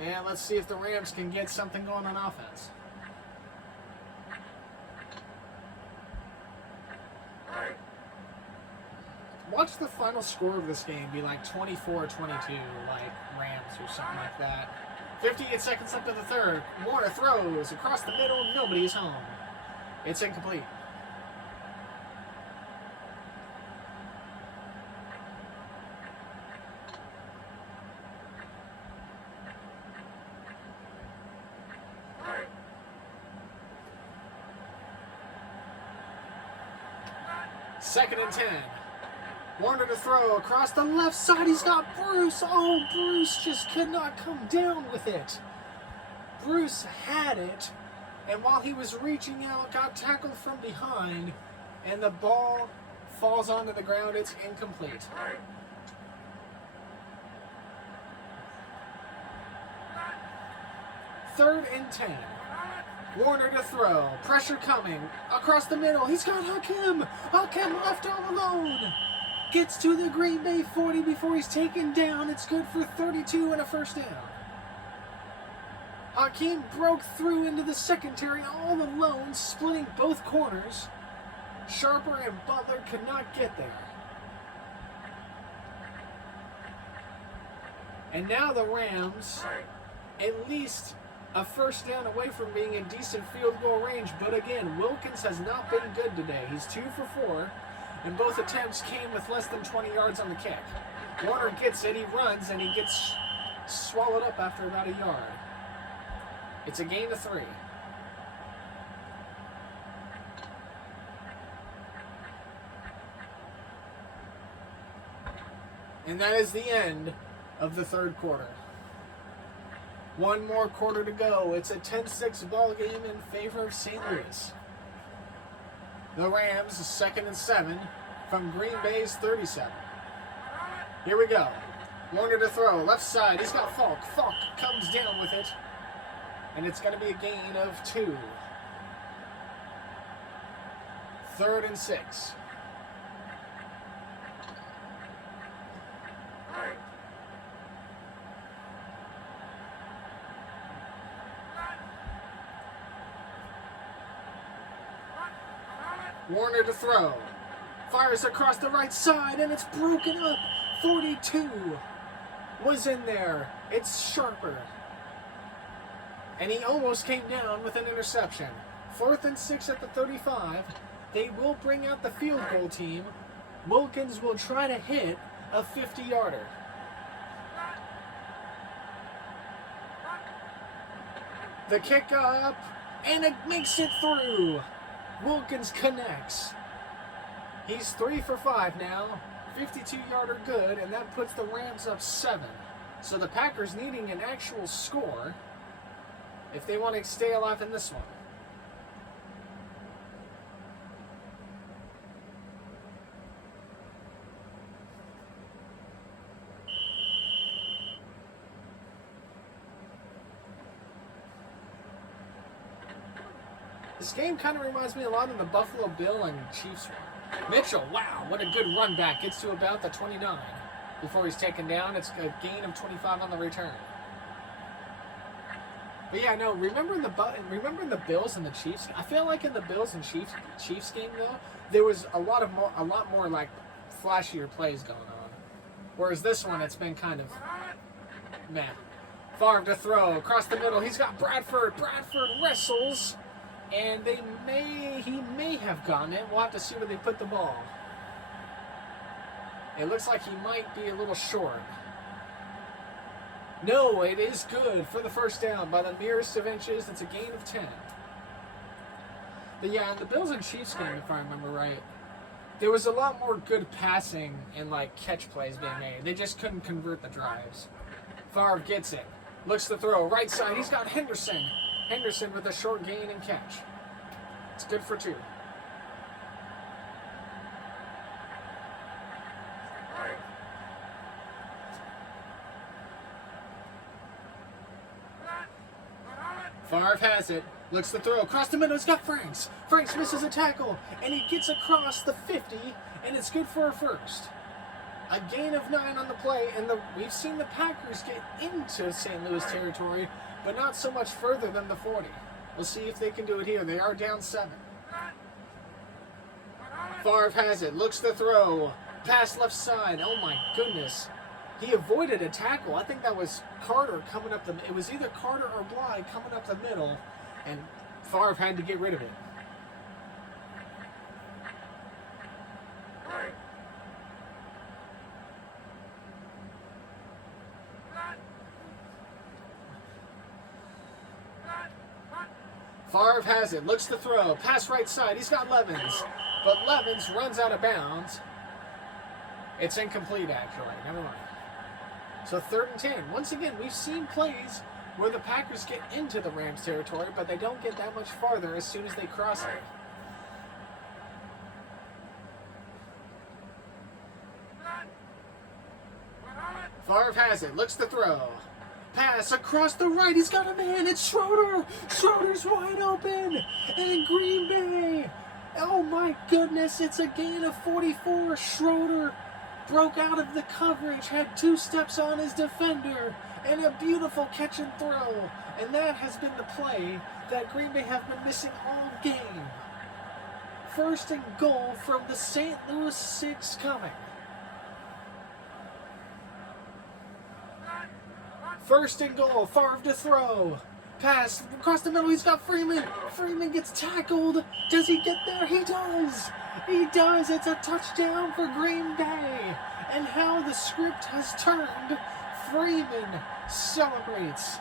And let's see if the Rams can get something going on offense. Watch the final score of this game be like 24-22, like Rams or something like that. 58 seconds left in the third. Warner throws across the middle. Nobody is home. It's incomplete. Second and 10. Warner to throw across the left side. He's got Bruce. Oh, Bruce just could not come down with it. Bruce had it, and while he was reaching out, got tackled from behind, and the ball falls onto the ground. It's incomplete. Third and 10. Warner to throw. Pressure coming. Across the middle. He's got Hakim. Hakim left all alone. Gets to the Green Bay 40 before he's taken down. It's good for 32 and a first down. Hakim broke through into the secondary all alone, splitting both corners. Sharper and Butler could not get there. And now the Rams, at least a first down away from being in decent field goal range. But again, Wilkins has not been good today. He's 2 for 4, and both attempts came with less than 20 yards on the kick. Warner gets it, he runs, and he gets swallowed up after about a yard. It's a gain of 3. And that is the end of the third quarter. One more quarter to go. It's a 10-6 ball game in favor of St. Louis. The Rams, 2nd and 7 from Green Bay's 37. Here we go. Warner to throw. Left side. He's got Falk. Falk comes down with it. And it's going to be a gain of 2. 3rd and 6. Warner to throw. Fires across the right side, and it's broken up. 42 was in there. It's Sharper. And he almost came down with an interception. 4th and 6 at the 35. They will bring out the field goal team. Wilkins will try to hit a 50-yarder. The kick up, and it makes it through. Wilkins connects. He's 3 for 5 now. 52-yarder good, and that puts the Rams up 7. So the Packers needing an actual score if they want to stay alive in this one. This game kind of reminds me a lot of the Buffalo Bill and Chiefs one. Mitchell, wow, what a good run back. Gets to about the 29 before he's taken down. It's a gain of 25 on the return. But yeah, no, remember the Bills and the Chiefs? I feel like in the Bills and Chiefs game though, there was a lot more like flashier plays going on. Whereas this one, it's been kind of meh. Favre to throw across the middle. He's got Bradford. Bradford wrestles. And he may have gotten it. We'll have to see where they put the ball. It looks like he might be a little short. No, it is good for the first down by the merest of inches. It's a gain of 10. But yeah, in the Bills and Chiefs game, if I remember right, there was a lot more good passing and like catch plays being made. They just couldn't convert the drives. Favre gets it. Looks to throw. Right side. He's got Henderson. Henderson with a short gain and catch. It's good for 2. Favre has it. Looks to throw. Across the middle. He's got Franks. Franks misses a tackle. And he gets across the 50. And it's good for a first. A gain of 9 on the play. And we've seen the Packers get into St. Louis territory, but not so much further than the 40. We'll see if they can do it here. They are down 7. Favre has it. Looks to throw. Pass left side. Oh my goodness. He avoided a tackle. I think that was Carter coming up it was either Carter or Bly coming up the middle, and Favre had to get rid of it. Favre has it, looks to throw, pass right side, he's got Levens, but Levens runs out of bounds. It's incomplete, actually, never mind. So 3rd and 10. Once again, we've seen plays where the Packers get into the Rams territory, but they don't get that much farther as soon as they cross it. Favre has it, looks to throw. Pass across the right. He's got a man. It's Schroeder. Schroeder's wide open. And Green Bay. Oh my goodness. It's a gain of 44. Schroeder broke out of the coverage. Had 2 steps on his defender. And a beautiful catch and throw. And that has been the play that Green Bay have been missing all game. 1st and goal from the St. Louis 6 coming. 1st and goal, Favre to throw. Pass across the middle, he's got Freeman. Freeman gets tackled. Does he get there? He does. He does. It's a touchdown for Green Bay. And how the script has turned. Freeman celebrates.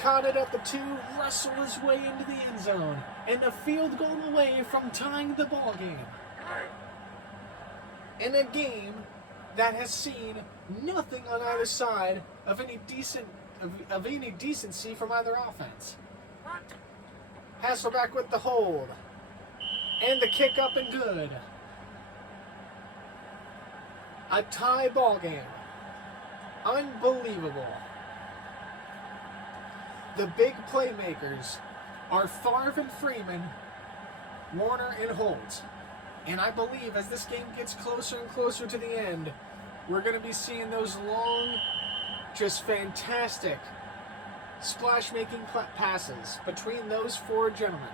Caught it at the 2, wrestled his way into the end zone. And a field goal away from tying the ball game. In a game that has seen nothing on either side of any decency from either offense. Hasselback with the hold. And the kick up and good. A tie ball game. Unbelievable. The big playmakers are Favre and Freeman, Warner and Holt. And I believe as this game gets closer and closer to the end, we're going to be seeing those long, just fantastic splash-making passes between those 4 gentlemen.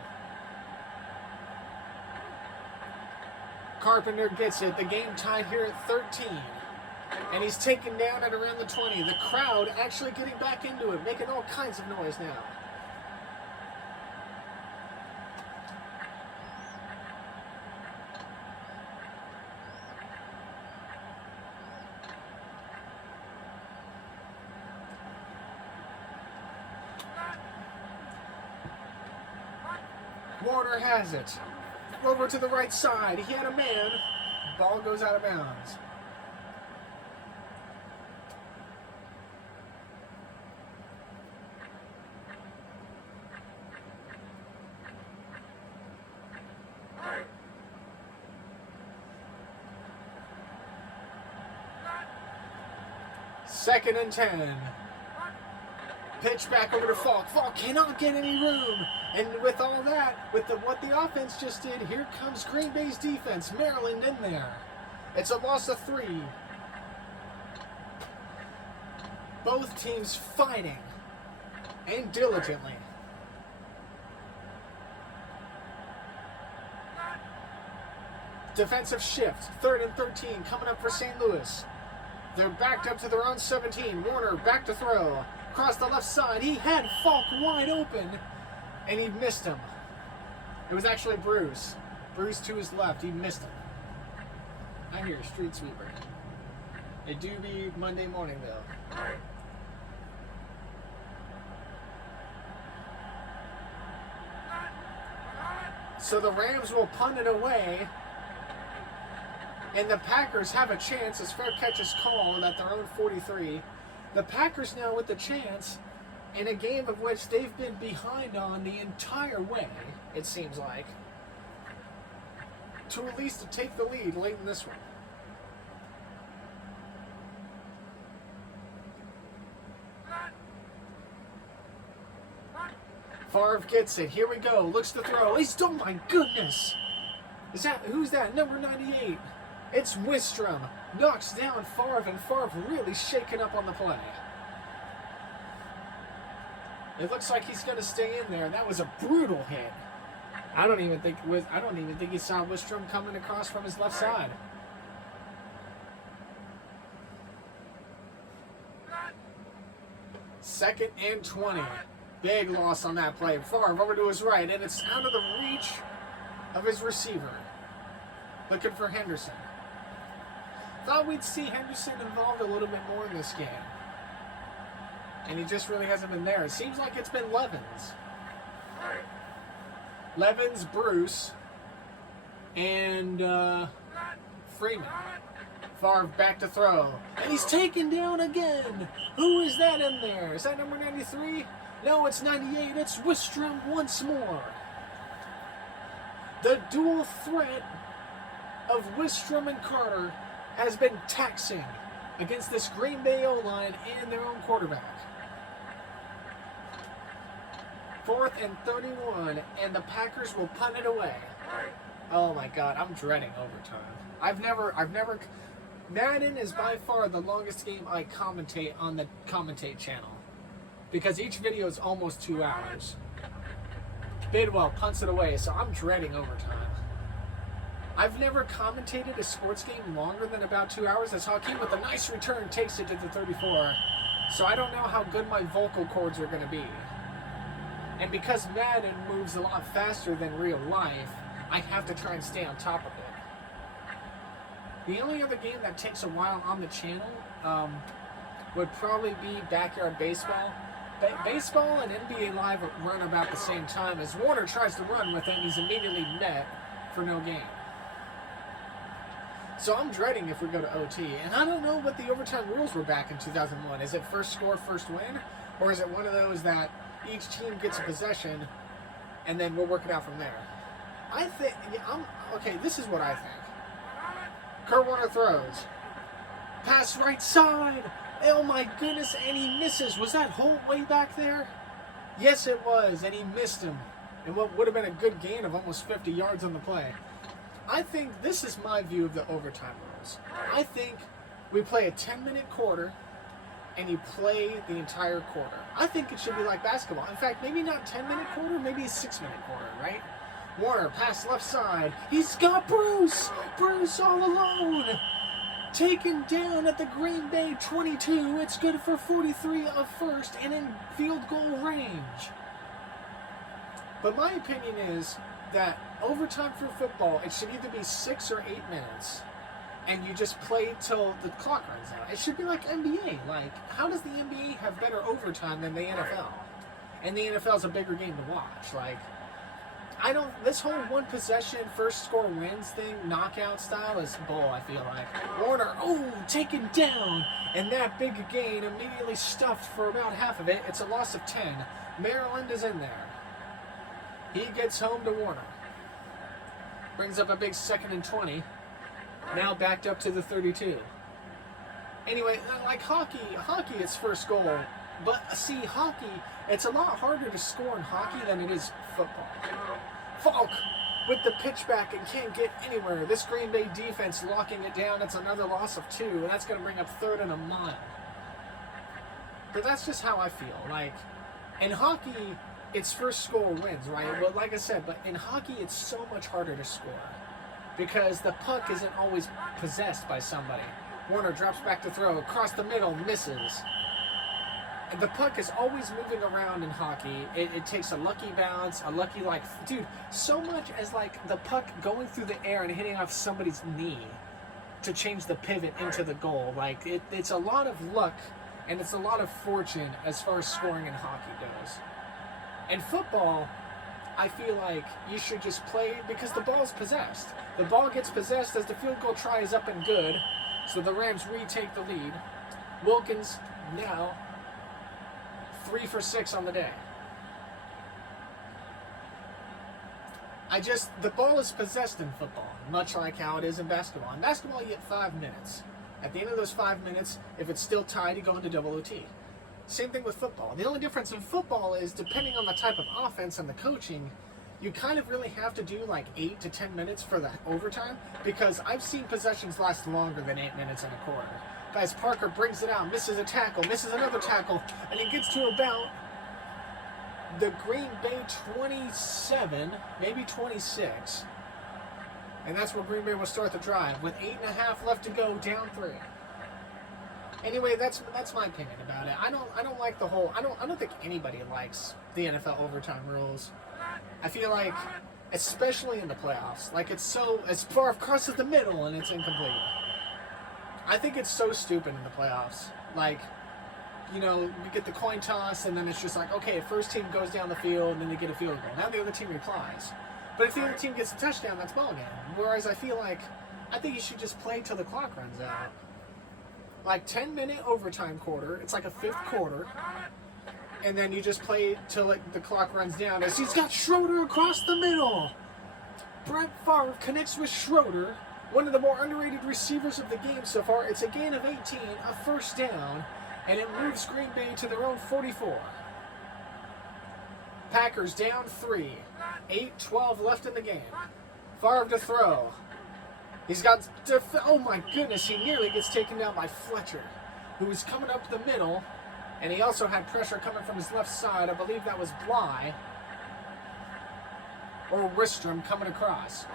Carpenter gets it. The game tied here at 13. And he's taken down at around the 20. The crowd actually getting back into it, making all kinds of noise now. Warner has it. Over to the right side. He had a man. Ball goes out of bounds. Second and 10. Pitch back over to Falk. Falk cannot get any room. And with all that, with what the offense just did, here comes Green Bay's defense. Maryland in there. It's a loss of 3. Both teams fighting and diligently. Defensive shift. 3rd and 13 coming up for St. Louis. They're backed up to their own 17. Warner back to throw. Across the left side. He had Falk wide open. And he missed him. It was actually Bruce. Bruce to his left. He missed him. I hear street sweeper. It do be Monday morning though. So the Rams will punt it away. And the Packers have a chance as fair catch is called at their own 43. The Packers now with the chance in a game of which they've been behind on the entire way, it seems like, to at least take the lead late in this one. Favre gets it. Here we go. Looks to throw. Oh my goodness. Who's that? Number 98. It's Wistrom. Knocks down Favre, and Favre really shaken up on the play. It looks like he's going to stay in there. That was a brutal hit. I don't even think he saw Wistrom coming across from his left side. Second and 20. Big loss on that play. Favre over to his right, and it's out of the reach of his receiver. Looking for Henderson. Thought we'd see Henderson involved a little bit more in this game. And he just really hasn't been there. It seems like it's been Levens. Levens, Bruce, and Freeman. Favre back to throw. And he's taken down again. Who is that in there? Is that number 93? No, it's 98. It's Wistrom once more. The dual threat of Wistrom and Carter has been taxing against this Green Bay O-line and their own quarterback. 4th and 31, and the Packers will punt it away. Oh my God, I'm dreading overtime. Madden is by far the longest game I commentate on the Commentate channel, because each video is almost 2 hours. Bidwell punts it away, so I'm dreading overtime. I've never commentated a sports game longer than about 2 hours. As Hakeem with a nice return takes it to the 34. So I don't know how good my vocal cords are going to be. And because Madden moves a lot faster than real life, I have to try and stay on top of it. The only other game that takes a while on the channel would probably be Backyard Baseball. Baseball and NBA Live run about the same time. As Warner tries to run with it, he's immediately met for no gain. So I'm dreading if we go to OT. And I don't know what the overtime rules were back in 2001. Is it first score, first win? Or is it one of those that each team gets a possession and then we'll work it out from there? I think, okay, this is what I think. Kurt Warner throws. Pass right side. Oh my goodness, and he misses. Was that Holt way back there? Yes, it was, and he missed him. And what would have been a good gain of almost 50 yards on the play. I think this is my view of the overtime rules. I think we play a 10-minute quarter, and you play the entire quarter. I think it should be like basketball. In fact, maybe not 10-minute quarter, maybe a 6-minute quarter, right? Warner, pass left side. He's got Bruce. Bruce all alone. Taken down at the Green Bay 22. It's good for 43 of first and in field goal range. But my opinion is that overtime for football, it should either be 6 or 8 minutes. And you just play till the clock runs out. It should be like NBA. Like, how does the NBA have better overtime than the NFL? And the NFL is a bigger game to watch. Like, this whole one possession, first score wins thing, knockout style is bull, I feel like. Warner, taken down. And that big gain immediately stuffed for about half of it. It's a loss of 10. Maryland is in there. He gets home to Warner. Brings up a big 2nd and 20. Now backed up to the 32. Anyway, like hockey, it's first goal. But see, hockey, it's a lot harder to score in hockey than it is football. Falk with the pitch back and can't get anywhere. This Green Bay defense locking it down. It's another loss of 2, and that's going to bring up 3rd and a mile. But that's just how I feel. Like, in hockey, it's first score wins, right? Well, like I said, but in hockey, it's so much harder to score because the puck isn't always possessed by somebody. Warner drops back to throw, across the middle, misses. And the puck is always moving around in hockey. It takes a lucky bounce, a lucky, dude, so much as, the puck going through the air and hitting off somebody's knee to change the pivot into the goal. It's a lot of luck, and it's a lot of fortune as far as scoring in hockey goes. In football, I feel like you should just play because the ball's possessed. The ball gets possessed as the field goal try is up and good, so the Rams retake the lead. Wilkins now 3 for 6 on the day. The ball is possessed in football, much like how it is in basketball. In basketball, you get 5 minutes. At the end of those 5 minutes, if it's still tied, you go into double OT. Same thing with football. The only difference in football is, depending on the type of offense and the coaching, you kind of really have to do 8 to 10 minutes for the overtime, because I've seen possessions last longer than 8 minutes in a quarter. Guys, Parker brings it out, misses a tackle, misses another tackle, and he gets to about the Green Bay 27, maybe 26. And that's where Green Bay will start the drive with 8.5 left to go, down 3. Anyway, that's my opinion about it. I don't like the whole. I don't think anybody likes the NFL overtime rules. I feel like, especially in the playoffs, it's far crosses the middle and it's incomplete. I think it's so stupid in the playoffs. We get the coin toss and then it's just okay, first team goes down the field and then they get a field goal. Now the other team replies. But if the other team gets a touchdown, that's ball game. Whereas I think you should just play till the clock runs out. 10-minute overtime quarter. It's like a 5th quarter. And then you just play till the clock runs down. As he's got Schroeder across the middle. Brett Favre connects with Schroeder, one of the more underrated receivers of the game so far. It's a gain of 18, a first down, and it moves Green Bay to their own 44. Packers down 3. 8-12 left in the game. Favre to throw. He's got, oh my goodness, he nearly gets taken down by Fletcher, who was coming up the middle, and he also had pressure coming from his left side. I believe that was Bly, or Wistrom coming across.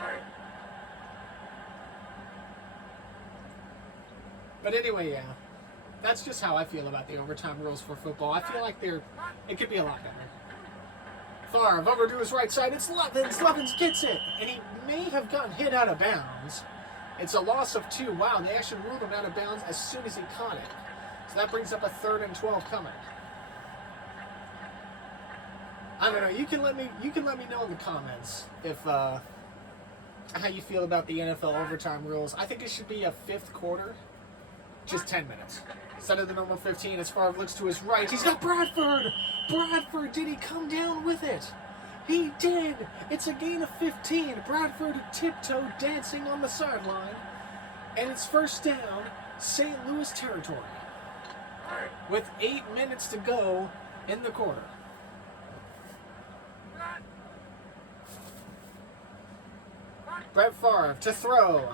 But anyway, yeah, that's just how I feel about the overtime rules for football. I feel like it could be a lot better. Favre over to his right side. It's Levens. Levens gets it, and he may have gotten hit out of bounds. It's a loss of 2. Wow, they actually ruled him out of bounds as soon as he caught it. So that brings up a 3rd and 12 coming. I don't know. You can let me know in the comments if how you feel about the NFL overtime rules. I think it should be a 5th quarter, just 10 minutes instead of the normal 15. As Favre looks to his right, he's got Bradford. Bradford, did he come down with it? He did. It's a gain of 15. Bradford tiptoe dancing on the sideline, and it's first down, St. Louis territory, with 8 minutes to go in the quarter. Brett Favre to throw.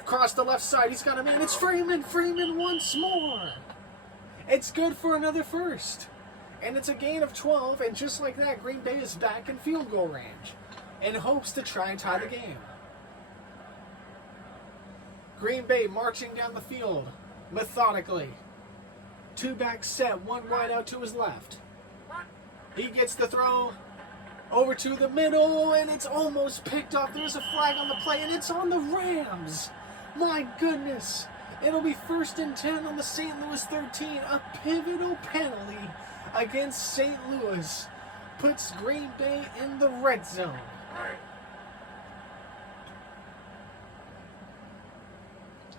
Across the left side, he's got a man. It's Freeman. Freeman once more. It's good for another first. And it's a gain of 12, and just like that, Green Bay is back in field goal range. in hopes to try and tie the game. Green Bay marching down the field methodically. 2-back set, 1 wide out to his left. He gets the throw over to the middle, and it's almost picked off. There's a flag on the play, and it's on the Rams. My goodness. It'll be 1st and 10 on the St. Louis 13. A pivotal penalty against St. Louis puts Green Bay in the red zone.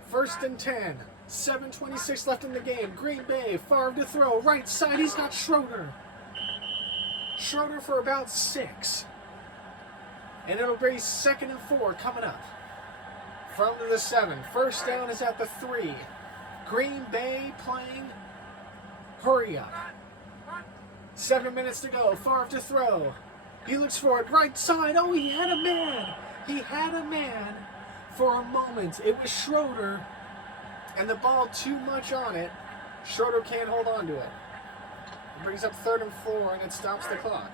First and 10. 7:26 left in the game. Green Bay, Favre to throw. Right side, he's got Schroeder. Schroeder for about 6. And it'll be 2nd and 4 coming up. From the 7. First down is at the 3. Green Bay playing hurry up. 7 minutes to go. Favre to throw. He looks for it. Right side. Oh, he had a man. He had a man for a moment. It was Schroeder. And the ball too much on it. Schroeder can't hold on to it. It brings up 3rd and 4, and it stops the clock.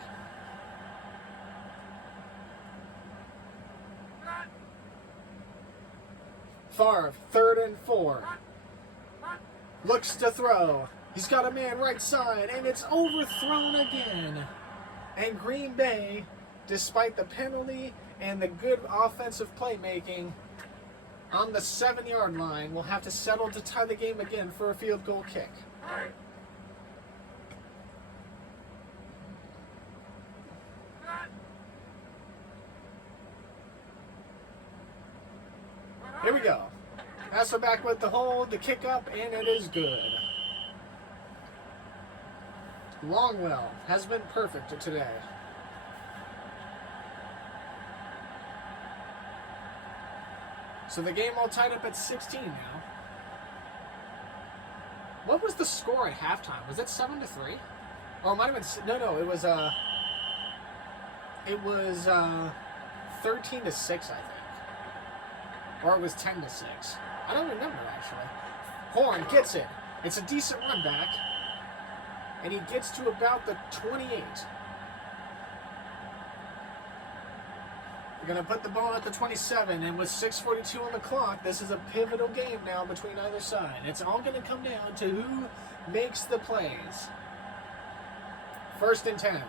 Favre, 3rd and 4. Looks to throw. He's got a man right side, and it's overthrown again. And Green Bay, despite the penalty and the good offensive playmaking, on the 7-yard line, will have to settle to tie the game again for a field goal kick. Here we go. Hassel back with the hold, the kick up, and it is good. Longwell has been perfect today. So the game all tied up at 16 now. What was the score at halftime? Was it 7-3? Oh, it might have been. No. It was 13-6, I think. Or it was 10-6. I don't remember, actually. Horn gets it. It's a decent run back. And he gets to about the 28. They're going to put the ball at the 27. And with 6:42 on the clock, this is a pivotal game now between either side. It's all going to come down to who makes the plays. 1st and 10.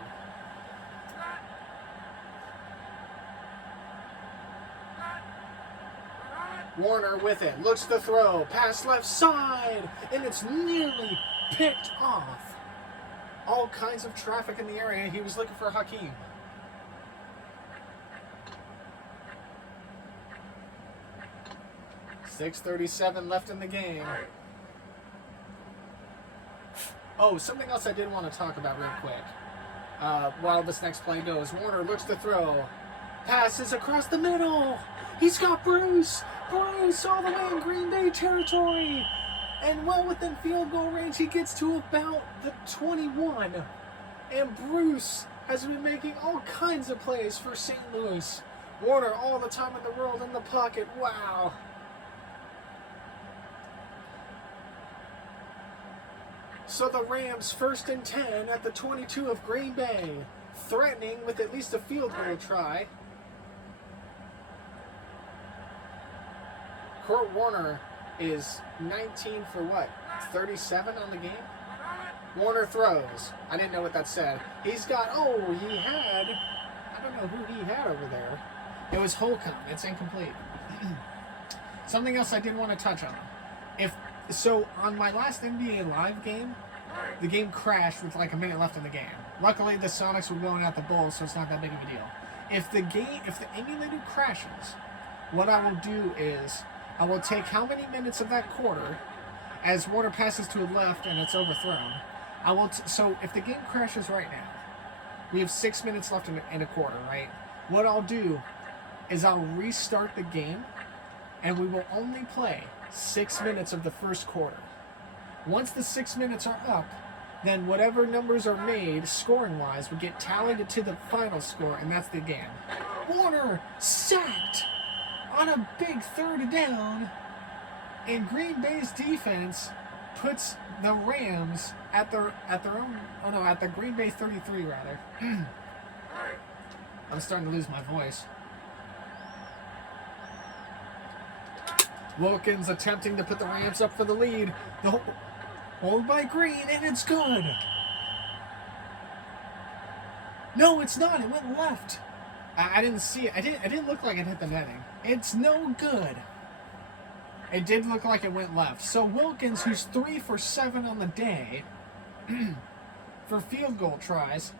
Warner with it, looks to throw, pass left side, and it's nearly picked off. All kinds of traffic in the area. He was looking for Hakeem. .637 left in the game. Oh, something else I did want to talk about real quick. While this next play goes, Warner looks to throw. Passes across the middle. He's got Bruce. Bruce all the way in Green Bay territory. And well within field goal range, he gets to about the 21. And Bruce has been making all kinds of plays for St. Louis. Warner all the time in the world in the pocket. Wow. So the Rams 1st and 10 at the 22 of Green Bay. Threatening with at least a field goal try. Kurt Warner is 19 for what? 37 on the game? Warner throws. I didn't know what that said. He's got, I don't know who he had over there. It was Holcomb. It's incomplete. Something else I did want to touch on. So on my last NBA Live game, the game crashed with like a minute left in the game. Luckily, the Sonics were blowing out the Bulls, so it's not that big of a deal. If the emulator crashes, what I will do is I will take how many minutes of that quarter, as Warner passes to the left and it's overthrown. So if the game crashes right now, we have 6 minutes left in a quarter, right? What I'll do is I'll restart the game, and we will only play 6 minutes of the first quarter. Once the 6 minutes are up, then whatever numbers are made, scoring-wise, will get tallied to the final score, and that's the game. Warner sacked on a big 3rd down, and Green Bay's defense puts the Rams at the Green Bay 33 rather. I'm starting to lose my voice. Wilkins attempting to put the Rams up for the lead. The hold by Green, and it's good. No, it's not. It went left. I didn't see it. I didn't look like it hit the netting. It's no good. It did look like it went left. So Wilkins, who's 3 for 7 on the day for field goal tries.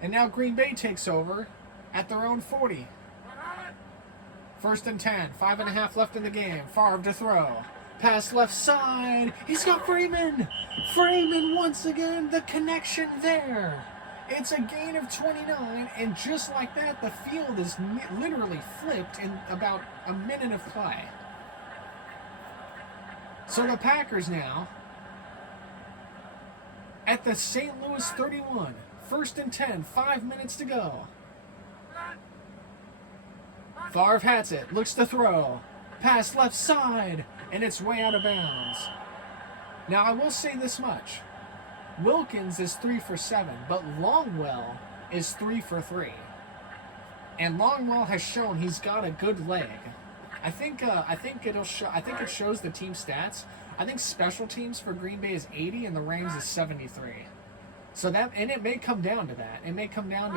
And now Green Bay takes over at their own 40. 1st and 10. 5.5 left in the game. Favre to throw. Pass left side. He's got Freeman. Freeman once again. The connection there. It's a gain of 29, and just like that, the field is literally flipped in about a minute of play. So the Packers now at the St. Louis 31. 1st and 10, 5 minutes to go. Favre has it, looks to throw. Pass left side, and it's way out of bounds. Now, I will say this much. Wilkins is 3 for 7, but Longwell is 3 for 3. And Longwell has shown he's got a good leg. I think it shows the team stats. I think special teams for Green Bay is 80 and the Rams is 73. So that, and it may come down to that. It may come down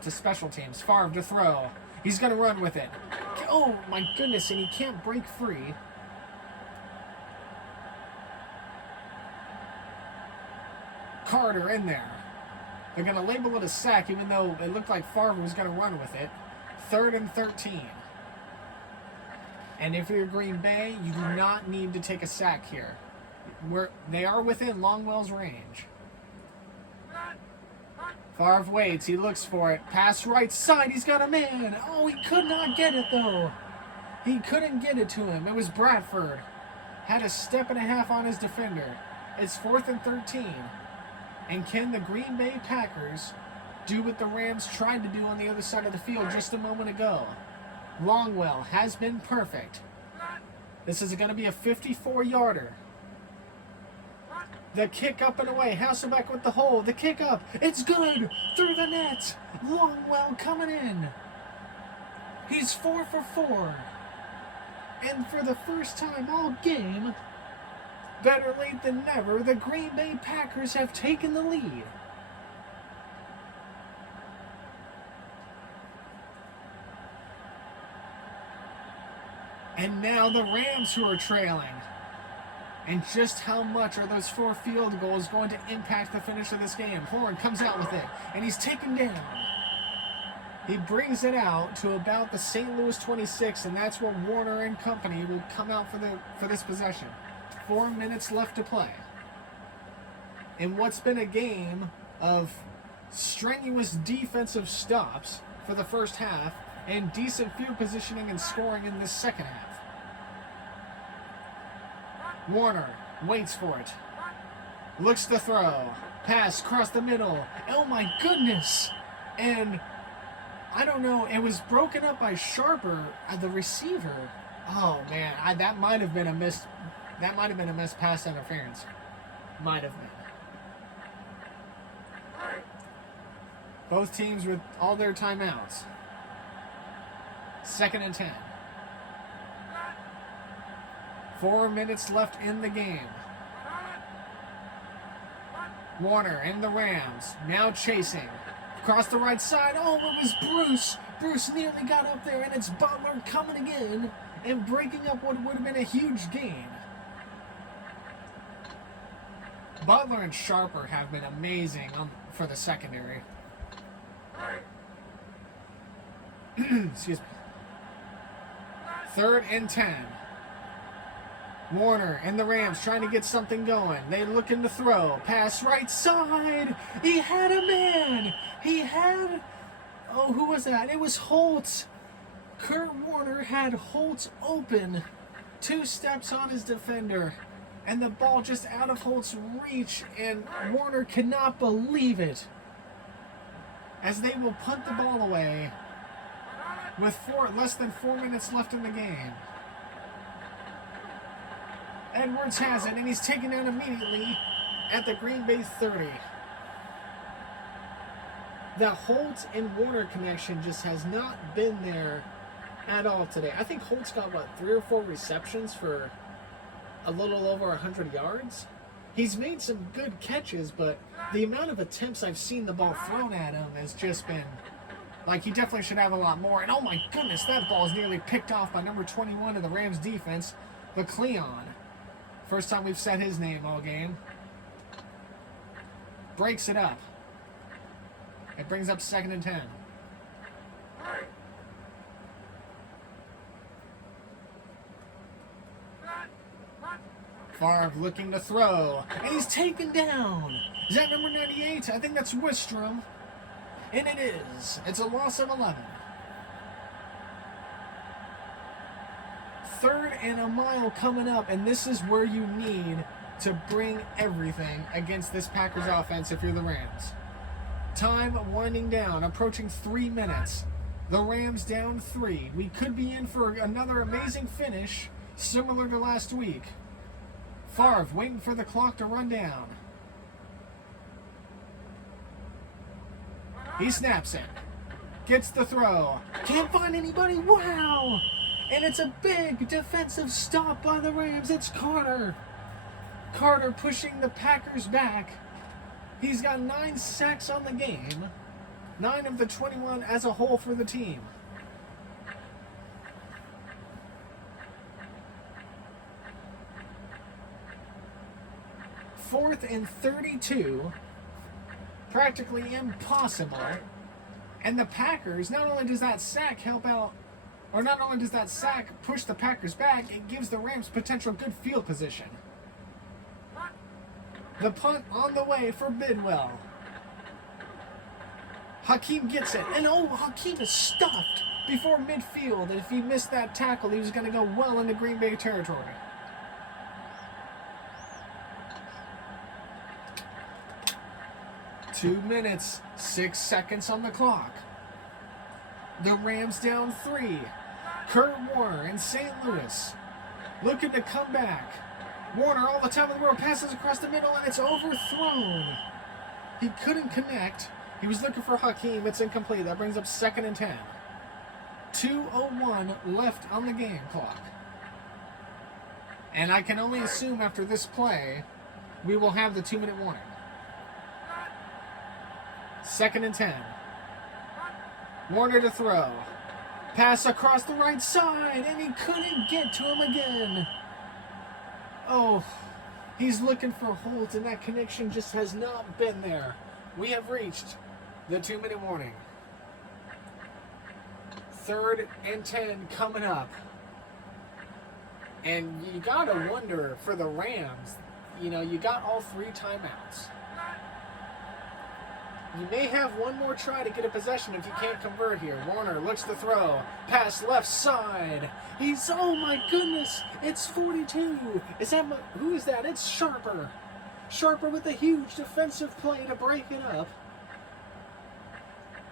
to special teams. Favre to throw. He's going to run with it. Oh my goodness, and he can't break free. Carter in there. They're going to label it a sack, even though it looked like Favre was going to run with it. 3rd and 13. And if you're Green Bay, you do not need to take a sack here. They are within Longwell's range. Favre waits. He looks for it. Pass right side. He's got a man. Oh, he could not get it, though. He couldn't get it to him. It was Bradford. Had a step and a half on his defender. It's 4th and 13. And can the Green Bay Packers do what the Rams tried to do on the other side of the field just a moment ago? Longwell has been perfect. This is going to be a 54-yarder. The kick up and away. Hasselbeck with the hole. The kick up. It's good. Through the net. Longwell coming in. He's 4 for 4. And for the first time all game, better late than never, the Green Bay Packers have taken the lead. And now the Rams who are trailing. And just how much are those 4 field goals going to impact the finish of this game? Horn comes out with it, and he's taken down. He brings it out to about the St. Louis 26, and that's where Warner and company will come out for this possession. 4 minutes left to play. In what's been a game of strenuous defensive stops for the first half and decent field positioning and scoring in this second half. Warner waits for it. Looks to throw. Pass across the middle. Oh my goodness! And I don't know, it was broken up by Sharper, the receiver. Oh man, that might have been a miss. That might have been a missed pass interference. Might have been. Both teams with all their timeouts. 2nd and 10. 4 minutes left in the game. Warner and the Rams now chasing. Across the right side. Oh, it was Bruce. Bruce nearly got up there, and it's Butler coming again and breaking up what would have been a huge gain. Butler and Sharper have been amazing for the secondary. Excuse me. 3rd and 10. Warner and the Rams trying to get something going. They looking to throw. Pass right side. He had a man. He had... Oh, who was that? It was Holtz. Kurt Warner had Holtz open. 2 steps on his defender. And the ball just out of Holtz's reach. And Warner cannot believe it. As they will punt the ball away with less than 4 minutes left in the game. Edwards has it, and he's taken down immediately at the Green Bay 30. The Holtz and Warner connection just has not been there at all today. I think Holtz got, 3 or 4 receptions for a little over 100 yards. He's made some good catches, but the amount of attempts I've seen the ball thrown at him has just been, he definitely should have a lot more. And oh my goodness, that ball is nearly picked off by number 21 of the Rams defense, McCleon. First time we've said his name all game. Breaks it up. It brings up 2nd and 10. Favre looking to throw, and he's taken down. Is that number 98? I think that's Wistrom. And it is. It's a loss of 11. 3rd and a mile coming up, and this is where you need to bring everything against this Packers offense if you're the Rams. Time winding down, approaching 3 minutes. The Rams down 3. We could be in for another amazing finish, similar to last week. Favre waiting for the clock to run down. He snaps it. Gets the throw. Can't find anybody. Wow! And it's a big defensive stop by the Rams. It's Carter. Carter pushing the Packers back. He's got 9 sacks on the game. 9 of the 21 as a whole for the team. Fourth and 32. Practically impossible. And the Packers, not only does that sack help out, or not only does that sack push the Packers back, it gives the Rams potential good field position. The punt on the way for Bidwell. Hakeem gets it, and Hakeem is stuffed before midfield. And if he missed that tackle, he was going to go well into Green Bay territory. Two minutes, 6 seconds on the clock. The Rams down 3. Kurt Warner in St. Louis looking to come back. Warner all the time in the world passes across the middle, and it's overthrown. He couldn't connect. He was looking for Hakeem. It's incomplete. That brings up 2nd and 10. 2:01 left on the game clock. And I can only assume after this play, we will have the 2-minute warning. 2nd and 10. Warner to throw. Pass across the right side, and he couldn't get to him again. Oh, he's looking for Holt, and that connection just has not been there. We have reached the 2-minute warning. 3rd and 10 coming up. And you gotta wonder for the Rams, you got all 3 timeouts. You may have one more try to get a possession if you can't convert here. Warner looks to throw. Pass left side. Oh my goodness, it's 42. Who is that? It's Sharper. Sharper with a huge defensive play to break it up.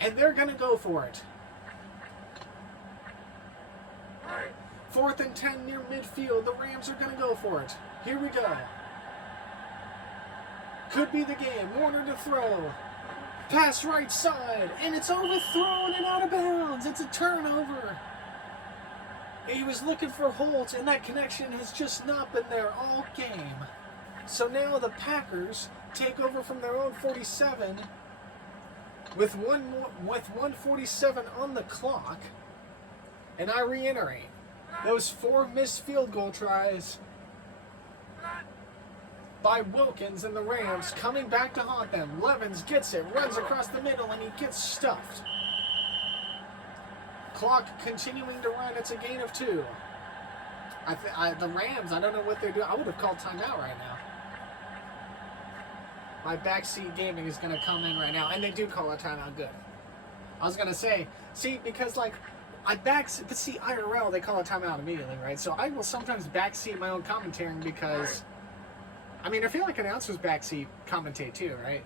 And they're going to go for it. 4th and 10 near midfield. The Rams are going to go for it. Here we go. Could be the game. Warner to throw. Pass right side, and it's overthrown and out of bounds. It's a turnover. He was looking for Holt, and that connection has just not been there all game. So now the Packers take over from their own 47 with 1:47 on the clock. And I reiterate, those 4 missed field goal tries by Wilkins and the Rams coming back to haunt them. Levens gets it, runs across the middle, and he gets stuffed. Clock continuing to run. It's a gain of 2. The Rams, I don't know what they're doing. I would have called timeout right now. My backseat gaming is going to come in right now, and they do call a timeout. Good. I was going to say, because IRL, they call a timeout immediately, right? So I will sometimes backseat my own commentating because, I feel like announcers backseat commentate too, right?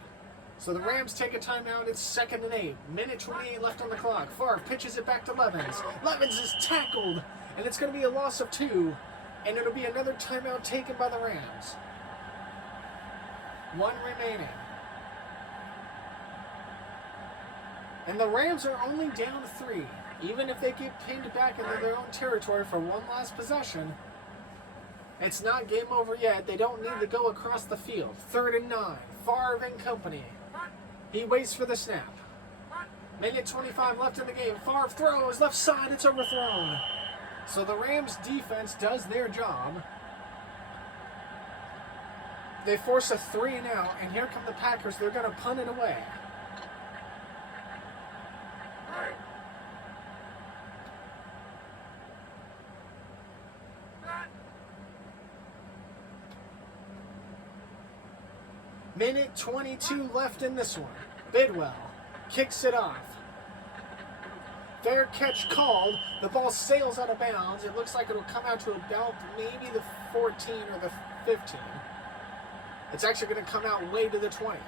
So the Rams take a timeout. It's 2nd and 8. Minute 28 left on the clock. Favre pitches it back to Levens. Levens is tackled, and it's going to be a loss of 2, and it'll be another timeout taken by the Rams. 1 remaining. And the Rams are only down 3. Even if they get pinned back into their own territory for one last possession, it's not game over yet. They don't need to go across the field. 3rd and 9. Favre and company. He waits for the snap. Minute 25 left in the game. Favre throws. Left side. It's overthrown. So the Rams defense does their job. They force a 3 and out. And here come the Packers. They're going to punt it away. Minute 22 left in this one. Bidwell kicks it off. Fair catch called. The ball sails out of bounds. It looks like it'll come out to about maybe the 14 or the 15. It's actually going to come out way to the 20.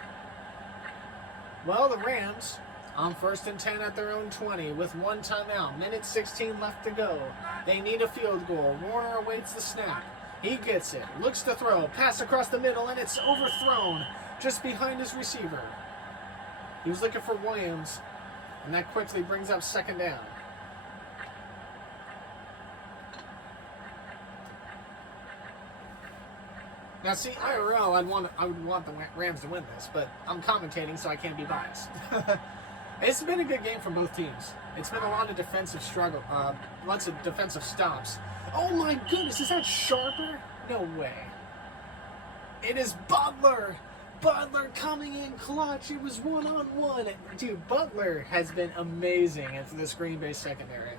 Well, the Rams on 1st and 10 at their own 20 with 1 timeout. Minute 16 left to go. They need a field goal. Warner awaits the snap. He gets it. Looks to throw. Pass across the middle, and it's overthrown just behind his receiver. He was looking for Williams, and that quickly brings up 2nd down. Now, see, IRL, I would want the Rams to win this, but I'm commentating, so I can't be biased. It's been a good game for both teams. It's been a lot of defensive struggle, lots of defensive stops. Oh my goodness, is that Sharper? No way. It is Butler. Butler coming in clutch. It was 1-on-1. Dude, Butler has been amazing into this Green Bay secondary.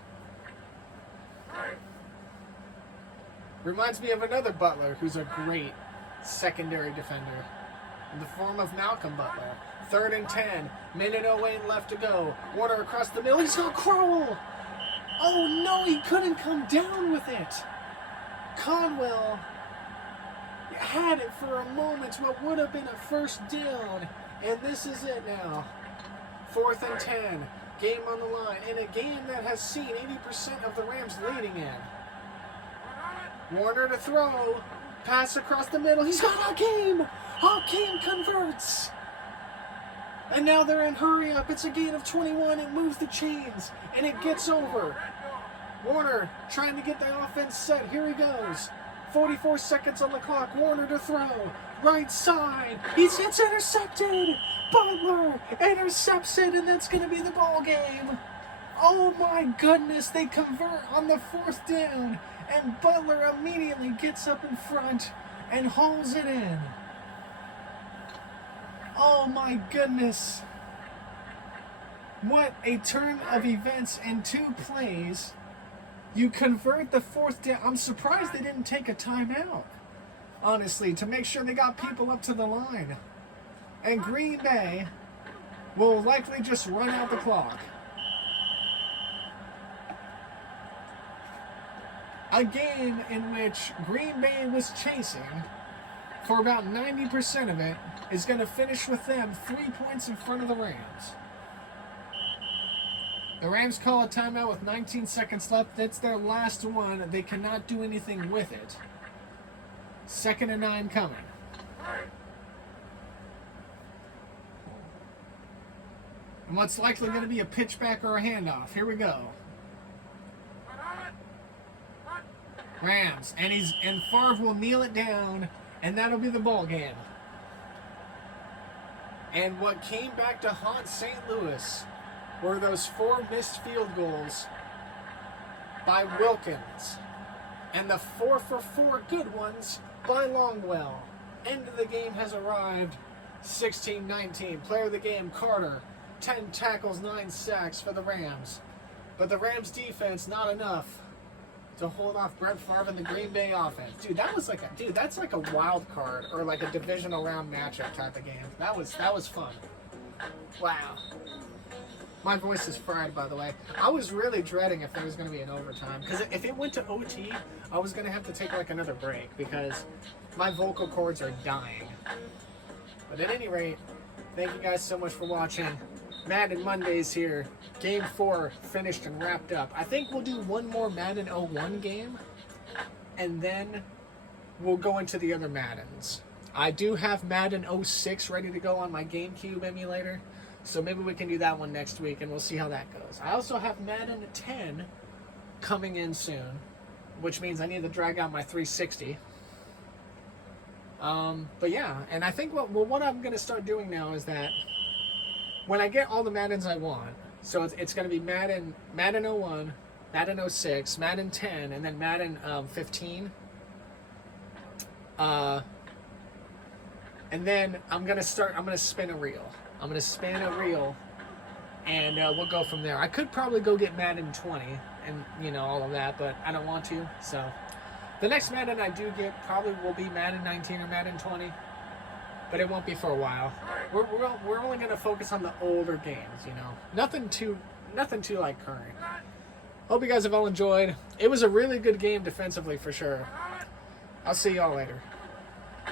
Reminds me of another Butler who's a great secondary defender in the form of Malcolm Butler. 3rd and 10. Minute 08 left to go. Warner across the middle. He's got Crowell. Oh no, he couldn't come down with it. Conwell had it for a moment, what would have been a 1st down. And this is it now. 4th and 10. Game on the line. In a game that has seen 80% of the Rams leading in. Warner to throw. Pass across the middle. He's got Hakeem. Hakeem converts. And now they're in hurry up. It's a gain of 21. It moves the chains. And it gets over. Warner trying to get the offense set. Here he goes. 44 seconds on the clock. Warner to throw. Right side. It's intercepted. Butler intercepts it, and that's going to be the ball game. Oh my goodness. They convert on the 4th down. And Butler immediately gets up in front and hauls it in. Oh my goodness. What a turn of events in 2 plays. You convert the 4th down. I'm surprised they didn't take a timeout, honestly, to make sure they got people up to the line. And Green Bay will likely just run out the clock. A game in which Green Bay was chasing for about 90% of it is going to finish with them 3 points in front of the Rams. The Rams call a timeout with 19 seconds left. That's their last one. They cannot do anything with it. 2nd and 9 coming. And what's likely going to be a pitchback or a handoff. Here we go. Rams. And Favre will kneel it down, and that'll be the ball game. And what came back to haunt St. Louis were those 4 missed field goals by Wilkins. And the 4 for 4 good ones by Longwell. End of the game has arrived. 16-19. Player of the game, Carter. 10 tackles, 9 sacks for the Rams. But the Rams defense, not enough to hold off Brett Favre and the Green Bay offense. Dude, that's like a wild card or like a divisional round matchup type of game. That was fun. Wow. My voice is fried, by the way. I was really dreading if there was going to be an overtime. Because if it went to OT, I was going to have to take like another break because my vocal cords are dying. But at any rate, thank you guys so much for watching. Madden Mondays here. Game 4 finished and wrapped up. I think we'll do one more Madden 01 game. And then we'll go into the other Maddens. I do have Madden 06 ready to go on my GameCube emulator. So maybe we can do that one next week, and we'll see how that goes. I also have Madden 10 coming in soon, which means I need to drag out my 360. But yeah, and I think what I'm going to start doing now is that when I get all the Maddens I want, so it's going to be Madden 01, Madden 06, Madden 10, and then Madden 15. And then I'm going to spin a reel. I'm going to spin a reel, and we'll go from there. I could probably go get Madden 20 and, you know, all of that, but I don't want to, so... The next Madden I do get probably will be Madden 19 or Madden 20, but it won't be for a while. We're only going to focus on the older games, you know. Nothing too like current. Hope you guys have all enjoyed. It was a really good game defensively for sure. I'll see y'all later.